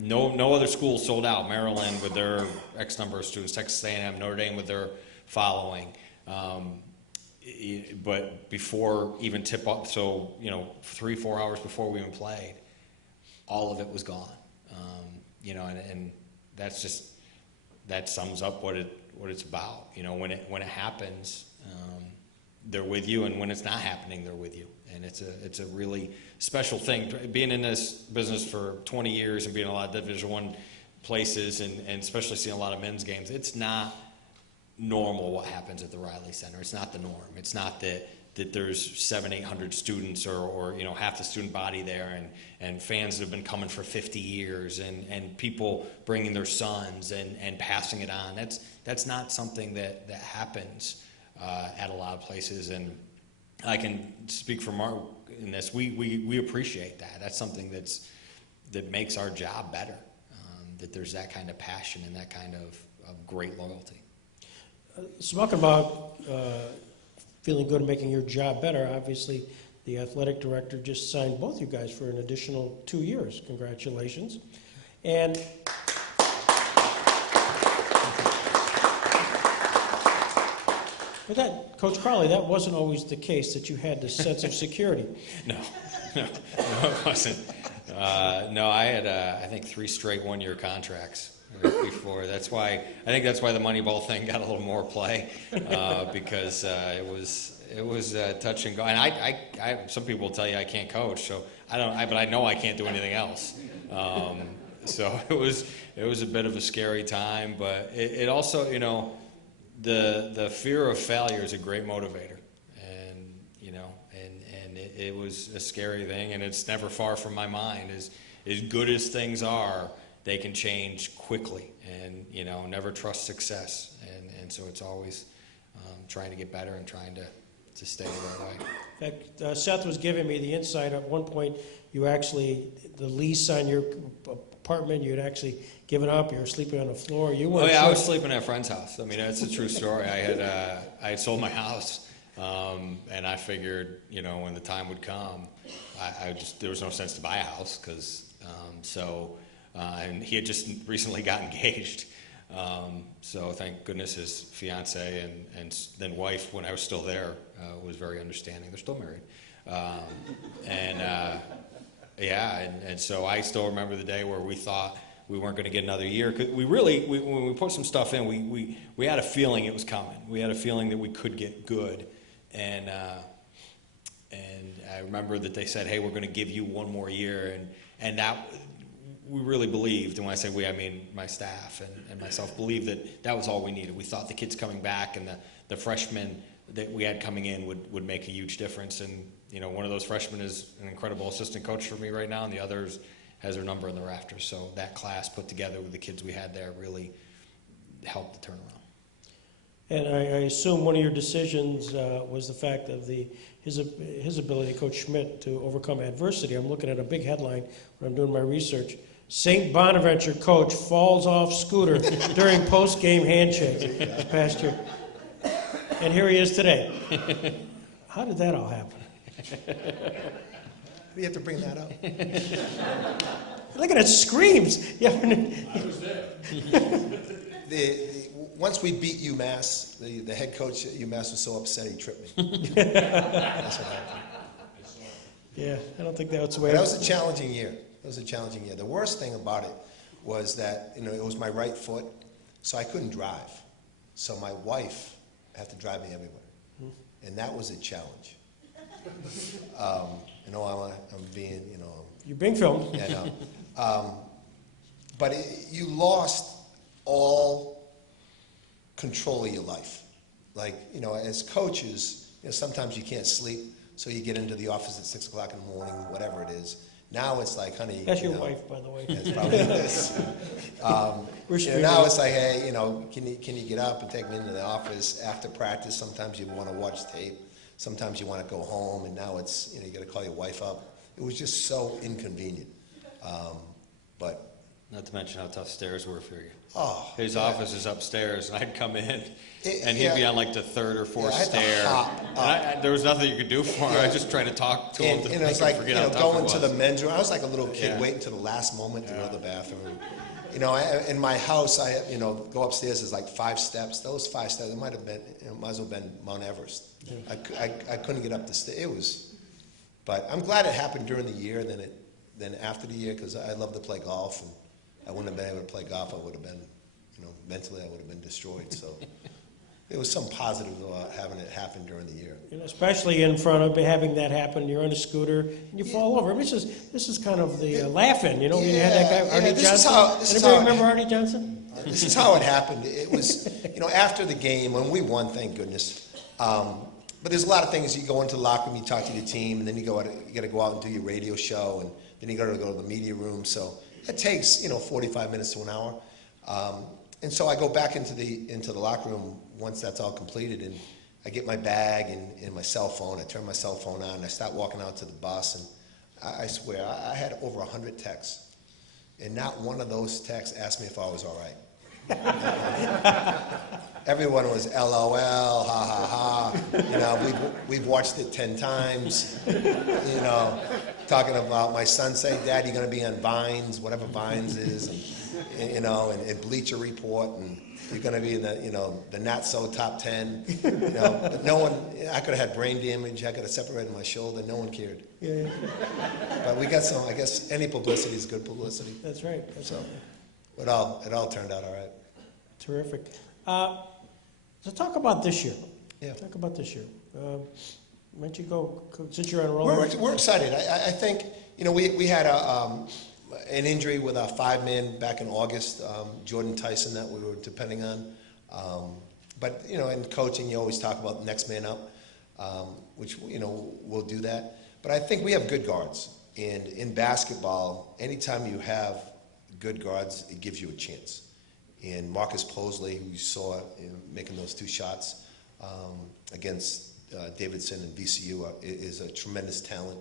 No other school sold out. Maryland with their X number of students, Texas A&M, Notre Dame with their following. But before even tip up, so, you know, 3-4 hours before we even played, all of it was gone. You know, and that's just, that sums up what it's about. You know, when it happens, they're with you, and when it's not happening, they're with you. And it's a really special thing. Being in this business for 20 years and being in a lot of Division I places, and especially seeing a lot of men's games, it's not normal what happens at the Riley Center. It's not the norm. It's not that there's 700-800 students or you know, half the student body there, and fans that have been coming for 50 years, and people bringing their sons and passing it on. That's not something that happens at a lot of places, and I can speak for Mark in this. We appreciate that. That's something that makes our job better. That there's that kind of passion and that kind of great loyalty. So talking about feeling good and making your job better, obviously the athletic director just signed both you guys for an additional 2 years. Congratulations. And but that, Coach Crowley, that wasn't always the case, that you had this sense of security. No, it wasn't. No, I had, I think, 3 straight one-year contracts before. I think that's why the Moneyball thing got a little more play, because it was touch and go. And I some people will tell you I can't coach, so but I know I can't do anything else. So it was a bit of a scary time, but it also, you know, the fear of failure is a great motivator, and you know, and it was a scary thing, and it's never far from my mind. As good as things are, they can change quickly, and you know, never trust success, and so it's always trying to get better and trying to stay the right way. In fact, Seth was giving me the insight. At one point, you actually, the lease on your apartment, you had actually given up. You were sleeping on the floor. You weren't. Oh yeah, sure. I was sleeping at a friend's house. I mean, that's a true story. I had sold my house, and I figured, you know, when the time would come, there was no sense to buy a house because And he had just recently got engaged. So thank goodness his fiance and then wife, when I was still there, was very understanding. They're still married. And so I still remember the day where we thought we weren't going to get another year. 'Cause when we put some stuff in, we had a feeling it was coming. We had a feeling that we could get good. And I remember that they said, hey, we're going to give you one more year. And that we really believed, and when I say we, I mean my staff and myself, believed that was all we needed. We thought the kids coming back and the freshmen that we had coming in would make a huge difference. And, one of those freshmen is an incredible assistant coach for me right now, and the others has their number in the rafters. So that class put together with the kids we had there really helped the turnaround. And I assume one of your decisions was the fact of his ability, Coach Schmidt, to overcome adversity. I'm looking at a big headline when I'm doing my research. St. Bonaventure coach falls off scooter during post-game handshake this past year. And here he is today. How did that all happen? We have to bring that up. Look at it, screams. I was there. Once we beat UMass, the head coach at UMass was so upset he tripped me. That's what happened. Yeah, I don't think that's the way. But that was a challenging year. It was a challenging year. The worst thing about it was that it was my right foot, so I couldn't drive. So my wife had to drive me everywhere, and that was a challenge. I'm being, You're being filmed. Yeah, no. But you lost all control of your life. Like, as coaches, sometimes you can't sleep, so you get into the office at 6 o'clock in the morning, whatever it is. Now it's like, honey. That's your wife, by the way. That's probably this. Now it's like, hey, can you get up and take me into the office after practice? Sometimes you want to watch tape. Sometimes you want to go home, and now it's, you got to call your wife up. It was just so inconvenient. But Not to mention how tough stairs were for you. Oh, His office is upstairs, and I'd come in, and he'd yeah. be on like the third or fourth Yeah, I had to stair. hop And up. there was nothing you could do for him. I just tried to talk to him And, to and make it's him like, forget how tough going it to was. the men's room. I was like a little kid Yeah. waiting to the last moment to go to the bathroom. In my house, I go upstairs. There's like 5 steps. Those 5 steps, it might have been, might as well have been Mount Everest. I couldn't get up the stairs. But I'm glad it happened during the year than after the year, because I love to play golf, and I wouldn't have been able to play golf. I would have been, mentally I would have been destroyed. So there was some positive about having it happen during the year. Especially in front of having that happen. You're on a scooter and you fall over. I mean, this is kind of the laughing. You had that guy Artie Johnson. Anybody remember Artie Johnson? This is how it happened. It was, after the game, when we won, thank goodness. But there's a lot of things. You go into the locker room, you talk to the team, and then you got to go out and do your radio show, and then you got to go to the media room. So it takes 45 minutes to an hour. And so I go back into the locker room once that's all completed, and I get my bag and my cell phone. I turn my cell phone on, and I start walking out to the bus, and I swear I had over 100 texts, and not one of those texts asked me if I was all right. Everyone was LOL, ha ha ha. We've watched it 10 times. Talking about my son saying, "Dad, you're going to be on Vines, whatever Vines is, and Bleacher Report, and you're going to be in the not so top 10." But no one. I could have had brain damage. I could have separated my shoulder. No one cared. Yeah. But we got some. I guess any publicity is good publicity. That's right. So it all turned out all right. Terrific. So talk about this year. Yeah. Talk about this year. Why don't you go, since you're on a roll? We're excited. I think, we had an injury with our 5-man back in August, Jordan Tyson, that we were depending on. But, in coaching, you always talk about next man up, which, we'll do that. But I think we have good guards. And in basketball, anytime you have good guards, it gives you a chance. And Marcus Posley, who you saw making those 2 shots against Davidson and VCU, is a tremendous talent,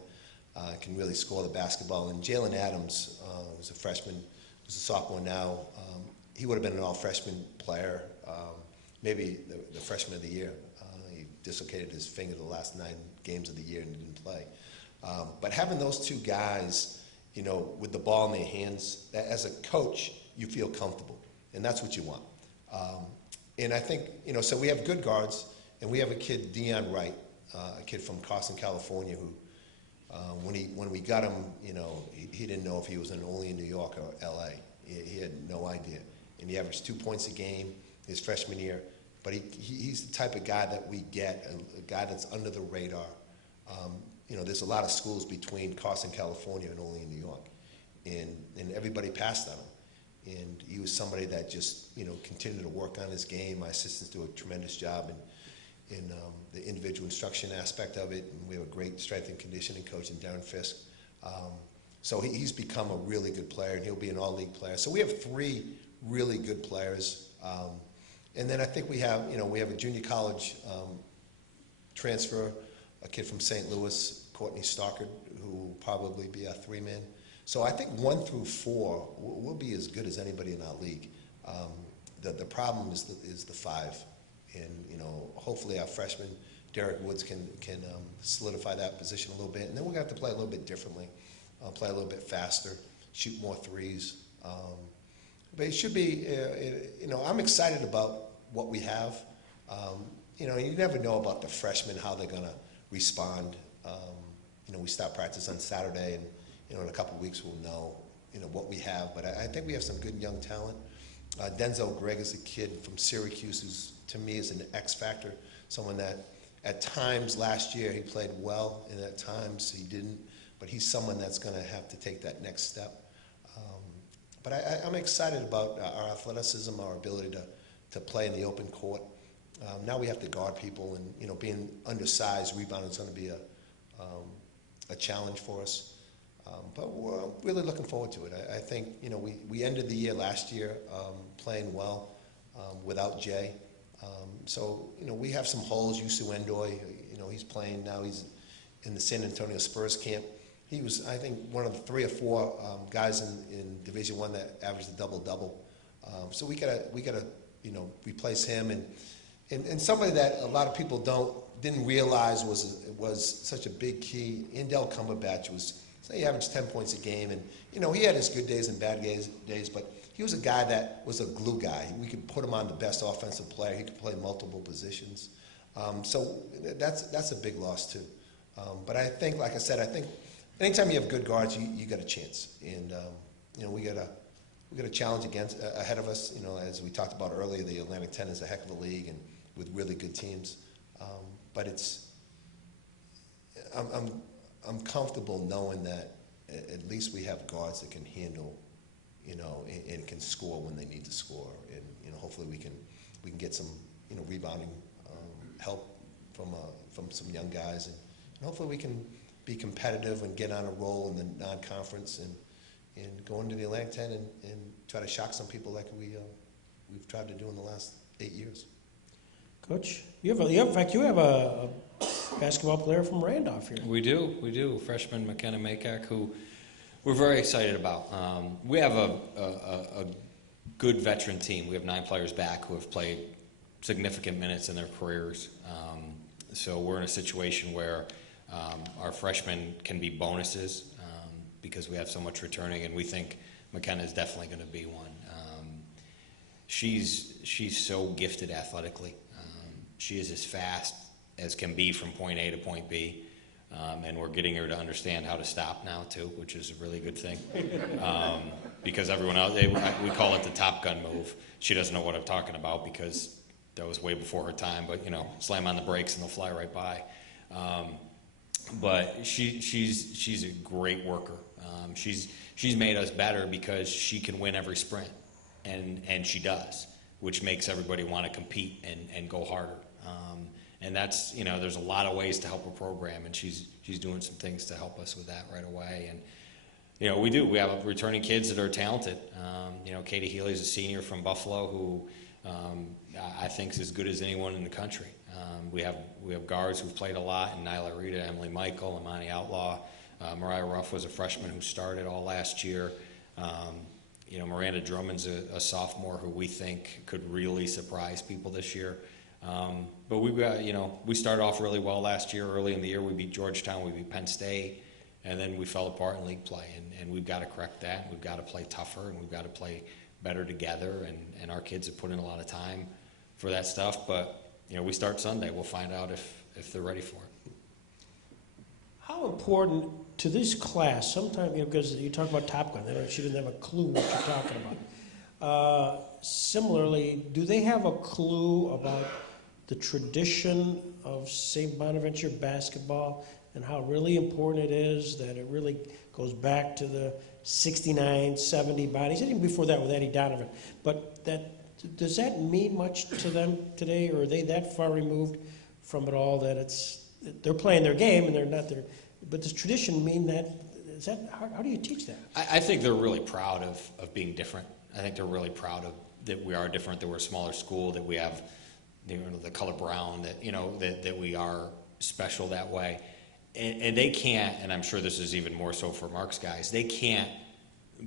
can really score the basketball. And Jalen Adams was a freshman, was a sophomore now. He would have been an all-freshman player, maybe the freshman of the year. He dislocated his finger the last 9 games of the year and didn't play. But having those 2 guys with the ball in their hands. As a coach, you feel comfortable, and that's what you want. And I think, so we have good guards, and we have a kid, Dion Wright, a kid from Carson, California, who, when we got him, he didn't know if he was only in New York or L.A. He had no idea. And he averaged 2 points a game his freshman year. But he's the type of guy that we get, a guy that's under the radar. There's a lot of schools between Carson, California, and only in New York. And everybody passed on him. And he was somebody that just, continued to work on his game. My assistants do a tremendous job in the individual instruction aspect of it. And we have a great strength and conditioning coach in Darren Fisk. So he's become a really good player, and he'll be an all-league player. So we have 3 really good players. And then I think we have a junior college transfer, a kid from St. Louis, Courtney Stockard, who will probably be a 3-man. So I think 1 through 4 will be as good as anybody in our league. The problem is the 5, and hopefully our freshman Derek Woods can solidify that position a little bit, and then we're gonna have to play a little bit differently, play a little bit faster, shoot more threes. But it should be, I'm excited about what we have. You never know about the freshmen, how they're going to respond. We start practice on Saturday, and, in a couple of weeks we'll know, what we have. But I think we have some good young talent. Denzel Gregg is a kid from Syracuse who's, to me, is an X factor, someone that at times last year he played well, and at times he didn't. But he's someone that's going to have to take that next step. But I'm excited about our athleticism, our ability to play in the open court. Now we have to guard people, and being undersized, rebounding is going to be a challenge for us. But we're really looking forward to it. I think we ended the year last year playing well without Jay. So we have some holes. Yusu Endoy, he's playing now. He's in the San Antonio Spurs camp. He was, I think, one of the 3 or 4 guys in Division I that averaged a double-double. So we gotta replace him, and somebody that a lot of people didn't realize was such a big key. Indel Cumberbatch he averaged 10 points a game, and he had his good days and bad days, but he was a guy that was a glue guy. We could put him on the best offensive player. He could play multiple positions. So that's a big loss too. But I think, like I said, anytime you have good guards, you got a chance, and we got a challenge ahead of us. As we talked about earlier, the Atlantic 10 is a heck of a league, and with really good teams. But I'm comfortable knowing that at least we have guards that can handle, and can score when they need to score, and hopefully we can get some rebounding help from some young guys, and hopefully we can be competitive and get on a roll in the non-conference and go into the Atlantic 10 and try to shock some people like we've tried to do in the last 8 years. Coach, you have a basketball player from Randolph here. We do. Freshman McKenna Makak, who we're very excited about. We have a good veteran team. We have 9 players back who have played significant minutes in their careers. So we're in a situation where our freshmen can be bonuses because we have so much returning, and we think McKenna is definitely going to be one. She's so gifted athletically. She is as fast as can be from point A to point B, and we're getting her to understand how to stop now too, which is a really good thing. Because everyone else, we call it the Top Gun move. She doesn't know what I'm talking about because that was way before her time, but slam on the brakes and they'll fly right by. But she's a great worker. She's made us better because she can win every sprint, and she does, which makes everybody want to compete and go harder. And that's there's a lot of ways to help a program, and she's doing some things to help us with that right away. And we have returning kids that are talented. Katie Healy's a senior from Buffalo who I think is as good as anyone in the country. We have guards who've played a lot, and Nyla Rita, Emily Michael, Imani Outlaw. Mariah Ruff was a freshman who started all last year. Miranda Drummond's a sophomore who we think could really surprise people this year. But we started off really well last year. Early in the year, we beat Georgetown, we beat Penn State, and then we fell apart in league play, and we've got to correct that. We've got to play tougher, and we've got to play better together, and our kids have put in a lot of time for that stuff. But we start Sunday. We'll find out if they're ready for it. How important to this class, sometimes, because you talk about Top Gun, she didn't have a clue what you're talking about. Similarly, do they have a clue about the tradition of St. Bonaventure basketball and how really important it is, that it really goes back to the 69, 70 bodies, and even before that with Eddie Donovan. But does that mean much to them today, or are they that far removed from it all that they're playing their game and they're not there? But does tradition mean that? How do you teach that? I think they're really proud of being different. I think they're really proud of that we are different, that we're a smaller school, that we have the color brown, that we are special that way. And they can't, and I'm sure this is even more so for Mark's guys, they can't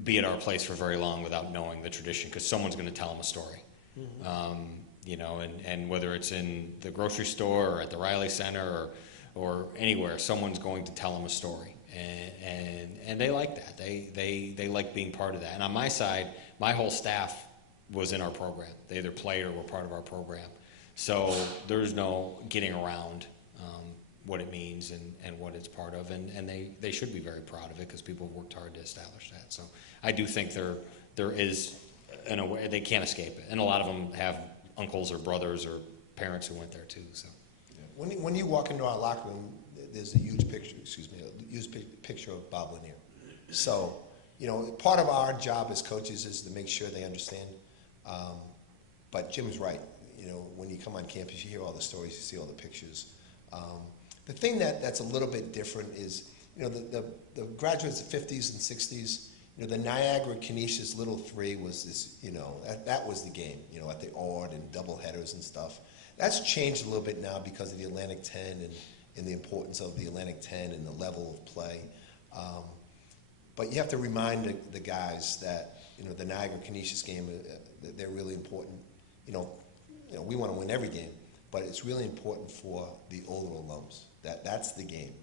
be at our place for very long without knowing the tradition, because someone's going to tell them a story. Mm-hmm. And whether it's in the grocery store or at the Riley Center or anywhere, someone's going to tell them a story. And they like that. They like being part of that. And on my side, my whole staff was in our program. They either played or were part of our program. So there's no getting around what it means and what it's part of, and they should be very proud of it, because people have worked hard to establish that. So I do think there is, in a way, they can't escape it, and a lot of them have uncles or brothers or parents who went there too. So when you walk into our locker room, there's a huge picture of Bob Lanier. So part of our job as coaches is to make sure they understand. But Jim's right. When you come on campus, you hear all the stories, you see all the pictures. The thing that's a little bit different is, the graduates of the 50s and 60s, the Niagara Canisius Little Three was this, that was the game, at the Ord and double headers and stuff. That's changed a little bit now because of the Atlantic 10 and the importance of the Atlantic 10 and the level of play. But you have to remind the guys that, the Niagara Canisius game, that they're really important. We want to win every game, but it's really important for the older alums. That's the game.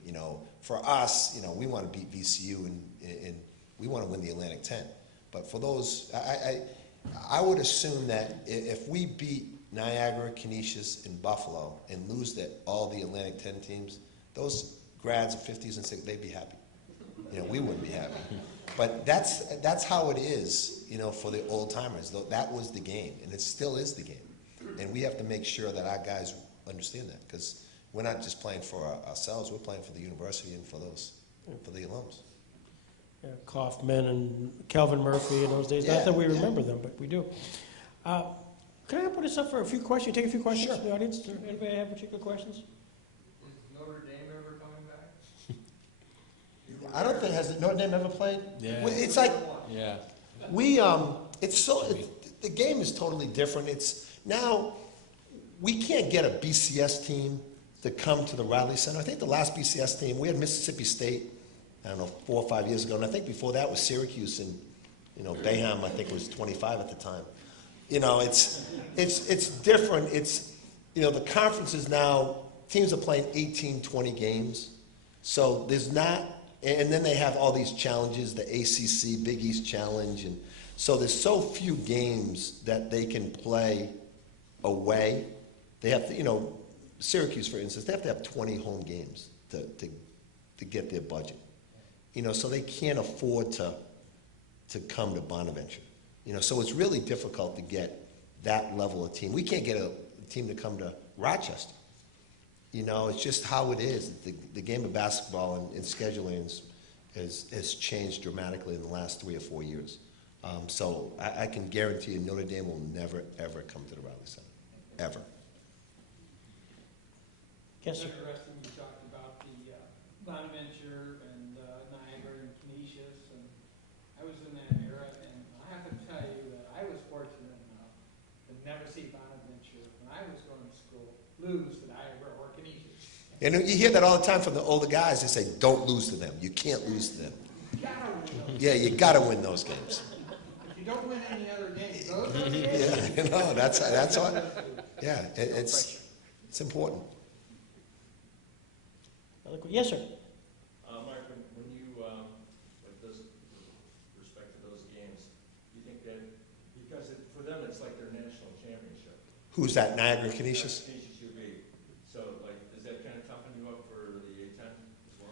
For us, we want to beat VCU and we want to win the Atlantic 10. But for those, I would assume that if we beat Niagara, Canisius, and Buffalo and lose all the Atlantic 10 teams, those grads of 50s and 60s, they'd be happy. We wouldn't be happy. But that's how it is, for the old timers. That was the game, and it still is the game. And we have to make sure that our guys understand that, because we're not just playing for ourselves, we're playing for the university and for the alums. Yeah, Kaufman and Calvin Murphy in those days. Not that we remember them, but we do. Can I put us up for a few questions? Take a few questions from the audience. Does anybody have particular questions? Is Notre Dame ever coming back? I don't think, has Notre Dame ever played? Yeah. It's like, yeah, the game is totally different. Now, we can't get a BCS team to come to the Riley Center. I think the last BCS team, we had Mississippi State, 4 or 5 years ago, and I think before that was Syracuse, and Bayham, I think, was 25 at the time. It's different. It's the conferences now, teams are playing 18, 20 games, so there's not, and then they have all these challenges, the ACC Big East Challenge, and so there's so few games that they can play away. They have to, Syracuse, for instance, they have to have 20 home games to get their budget. So they can't afford to come to Bonaventure. So it's really difficult to get that level of team. We can't get a team to come to Rochester. It's just how it is. The game of basketball and scheduling has changed dramatically in the last 3 or 4 years. So I can guarantee you Notre Dame will never, ever come to the Riley Center. Ever. Yes, sir. It's interesting you talked about the Bonaventure and Niagara and Canisius, and I was in that era, and I have to tell you that I was fortunate enough to never see Bonaventure when I was going to school lose to Niagara or Canisius. And you hear that all the time from the older guys. They say, "Don't lose to them. You can't lose to them." Yeah, you got to win those games. If you don't win any other games, those are the games. Yeah, that's all. Yeah, it's important. Yes, sir. Mark, when you Who's that, Niagara Canisius? So, like, is that kind of toughen you up for the A-10 as well?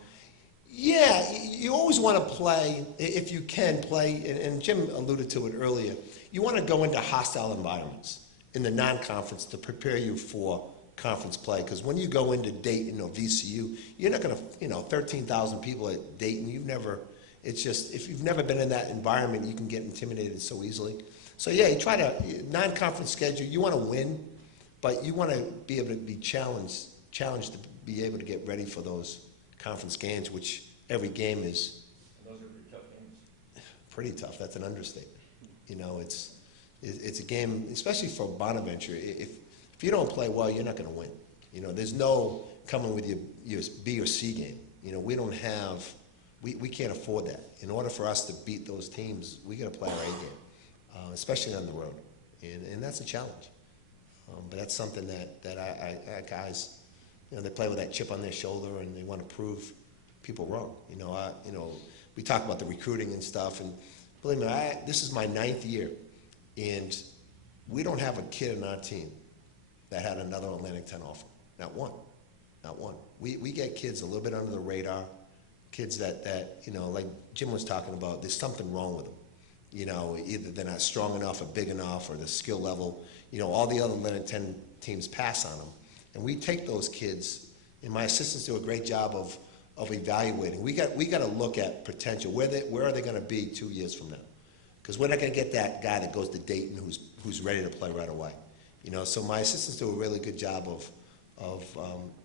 Yeah, you always want to play, if you can play, and Jim alluded to it earlier, you want to go into hostile environments in the non-conference to prepare you for conference play. Because when you go into Dayton or VCU, you're not going to, 13,000 people at Dayton, it's just, if you've never been in that environment, you can get intimidated so easily. So yeah, you try to, non-conference schedule, you want to win, but you want to be able to be challenged to be able to get ready for those conference games, which every game is. And those are pretty tough games. Pretty tough, that's an understatement. It's a game, especially for Bonaventure, if you don't play well, you're not going to win. There's no coming with your B or C game. We don't have, we can't afford that. In order for us to beat those teams, we got to play our A game, especially on the road. And that's a challenge. But that's something that I guys, they play with that chip on their shoulder and they want to prove people wrong. We talk about the recruiting and stuff, and believe me, this is my 9th year, and we don't have a kid on our team that had another Atlantic 10 offer. Not one. Not one. We get kids a little bit under the radar, kids that like Jim was talking about, there's something wrong with them. Either they're not strong enough or big enough or the skill level. All the other Atlantic 10 teams pass on them. And we take those kids, and my assistants do a great job of evaluating. We got to look at potential. Where are they going to be 2 years from now? Because we're not going to get that guy that goes to Dayton who's ready to play right away. So my assistants do a really good job of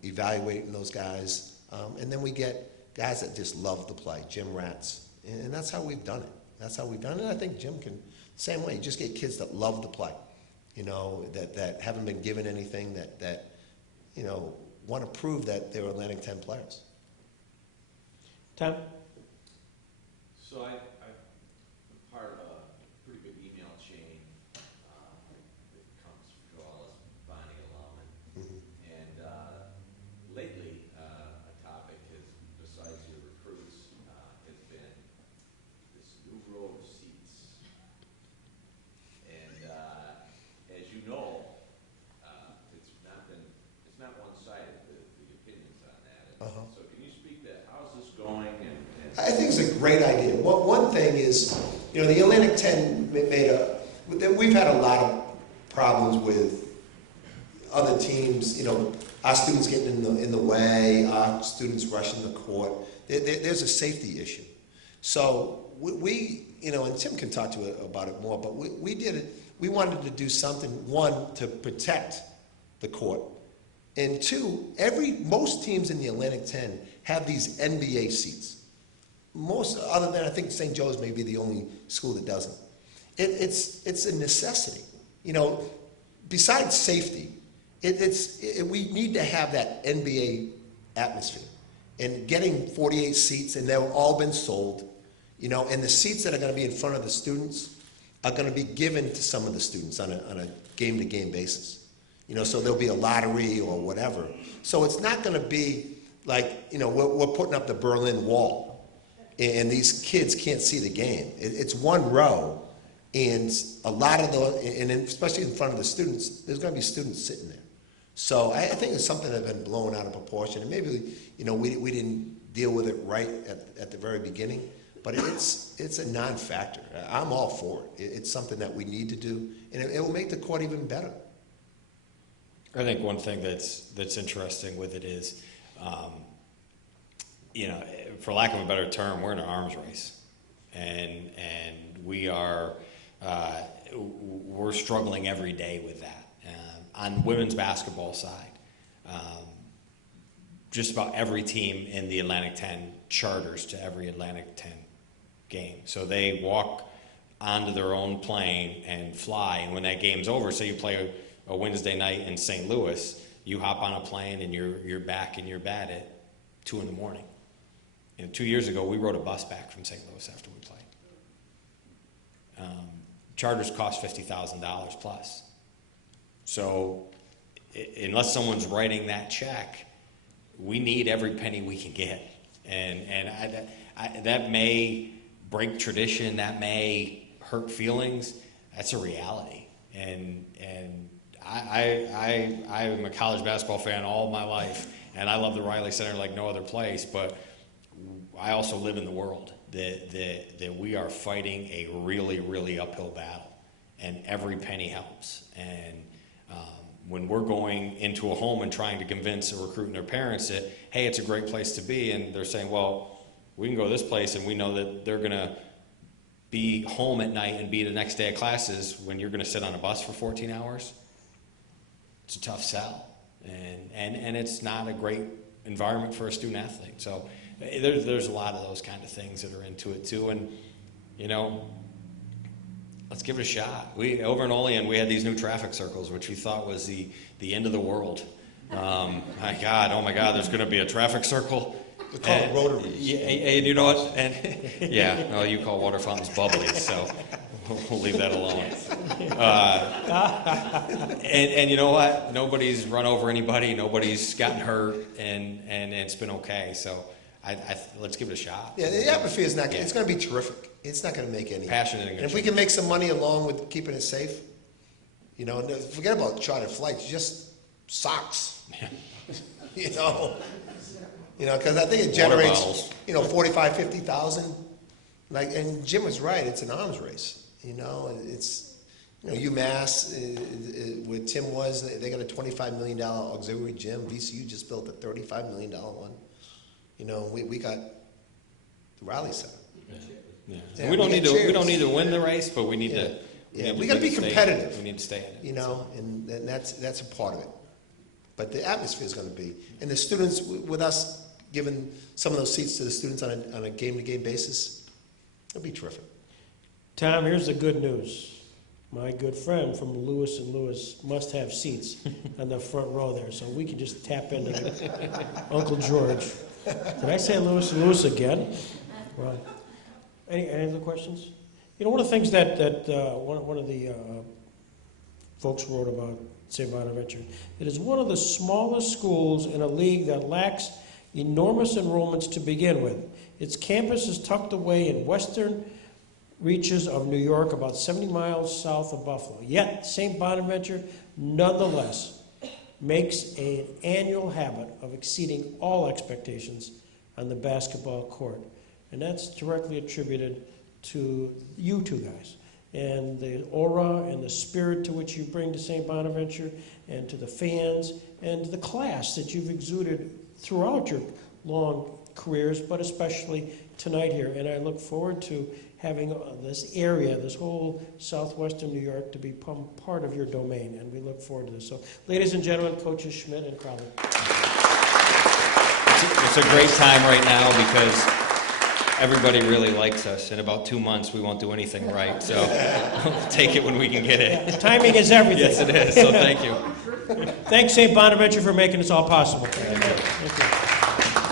evaluating those guys. And then we get guys that just love to play, gym rats. And that's how we've done it. That's how we've done it. And I think Jim can, same way, you just get kids that love to play, that haven't been given anything, that want to prove that they're Atlantic 10 players. Tom? So I'm part of a pretty good email chain that comes to all us Bonnie alumni. And lately, a topic has, besides your recruits, has been this new row of seats. And as you know, it's not one-sided, the opinions on that. So can you speak to how's this going? I think it's a great idea. One thing is, the Atlantic 10 we've had a lot of problems with other teams, our students getting in the way, our students rushing the court. There's a safety issue. So we and Tim can talk to you about it more, but we did it. We wanted to do something, one, to protect the court, and two, most teams in the Atlantic 10 have these NBA seats. Most, other than I think St. Joe's may be the only school that doesn't. It's a necessity. Besides safety, we need to have that NBA atmosphere. And getting 48 seats, and they've all been sold, and the seats that are going to be in front of the students are going to be given to some of the students on a game-to-game basis. So there'll be a lottery or whatever. So it's not going to be like, we're putting up the Berlin Wall, and these kids can't see the game. It's one row, and a lot of and especially in front of the students, there's going to be students sitting there. So I think it's something that's been blown out of proportion, and maybe we didn't deal with it right at the very beginning, but it's a non-factor. I'm all for it. It's something that we need to do, and it will make the court even better. I think one thing that's interesting with it is, for lack of a better term, we're in an arms race, and we are we're struggling every day with that. On women's basketball side, just about every team in the Atlantic 10 charters to every Atlantic 10 game, so they walk onto their own plane and fly. And when that game's over, say you play a Wednesday night in St. Louis, you hop on a plane and you're back in your bed at 2 in the morning. 2 years ago, we rode a bus back from St. Louis after we played. Charters cost $50,000 plus. So unless someone's writing that check, we need every penny we can get. And that may break tradition, that may hurt feelings. That's a reality. And I'm a college basketball fan all my life, and I love the Riley Center like no other place, but I also live in the world that we are fighting a really, really uphill battle, and every penny helps. And when we're going into a home and trying to convince a recruit and their parents that, hey, it's a great place to be, and they're saying, well, we can go to this place and we know that they're going to be home at night and be the next day of classes when you're going to sit on a bus for 14 hours, it's a tough sell. And it's not a great environment for a student athlete. So there's a lot of those kind of things that are into it too. And, you know, let's give it a shot. Over in Olean, we had these new traffic circles, which we thought was the end of the world. Oh my God, there's going to be a traffic circle. We call it rotaries. Yeah, and you know what? And yeah, well, you call water fountains bubbly, so we'll leave that alone. And you know what? Nobody's run over anybody. Nobody's gotten hurt, and it's been okay. So let's give it a shot. Yeah, the atmosphere is not. It's going to be terrific. It's not going to make any. Passionate. And if we can make some money along with keeping it safe, you know, and forget about chartered flights. Just socks. Yeah. You know, because I think it generates, 45, 50,000. Like, and Jim was right. It's an arms race. You know, it's, UMass, where Tim was, they got a $25 million auxiliary gym. VCU just built a $35 million one. You know, we got the Riley Center. Yeah. Yeah, we don't need chairs. We don't need to win the race, but we need to. We got to be competitive. We need to stay in it. You know, and that's a part of it. But the atmosphere is going to be, and the students with us giving some of those seats to the students on a game-to-game basis, it'll be terrific. Tom, here's the good news. My good friend from Lewis and Lewis must have seats on the front row there, so we can just tap into Uncle George. Did I say Lewis and Lewis again? Right. Any other questions? You know, one of the things that one of the folks wrote about St. Bonaventure, it is one of the smallest schools in a league that lacks enormous enrollments to begin with. Its campus is tucked away in western reaches of New York, about 70 miles south of Buffalo. Yet, St. Bonaventure, nonetheless, makes an annual habit of exceeding all expectations on the basketball court. And that's directly attributed to you two guys. And the aura and the spirit to which you bring to St. Bonaventure, and to the fans, and to the class that you've exuded throughout your long careers, but especially tonight here. And I look forward to having this area, this whole southwestern New York, to become part of your domain. And we look forward to this. So, ladies and gentlemen, Coaches Schmidt and Crowley. It's a great time right now because everybody really likes us. In about 2 months, we won't do anything right. So we'll take it when we can get it. Yeah, timing is everything. Yes, it is. So thank you. Thanks, St. Bonaventure, for making this all possible. Thank you.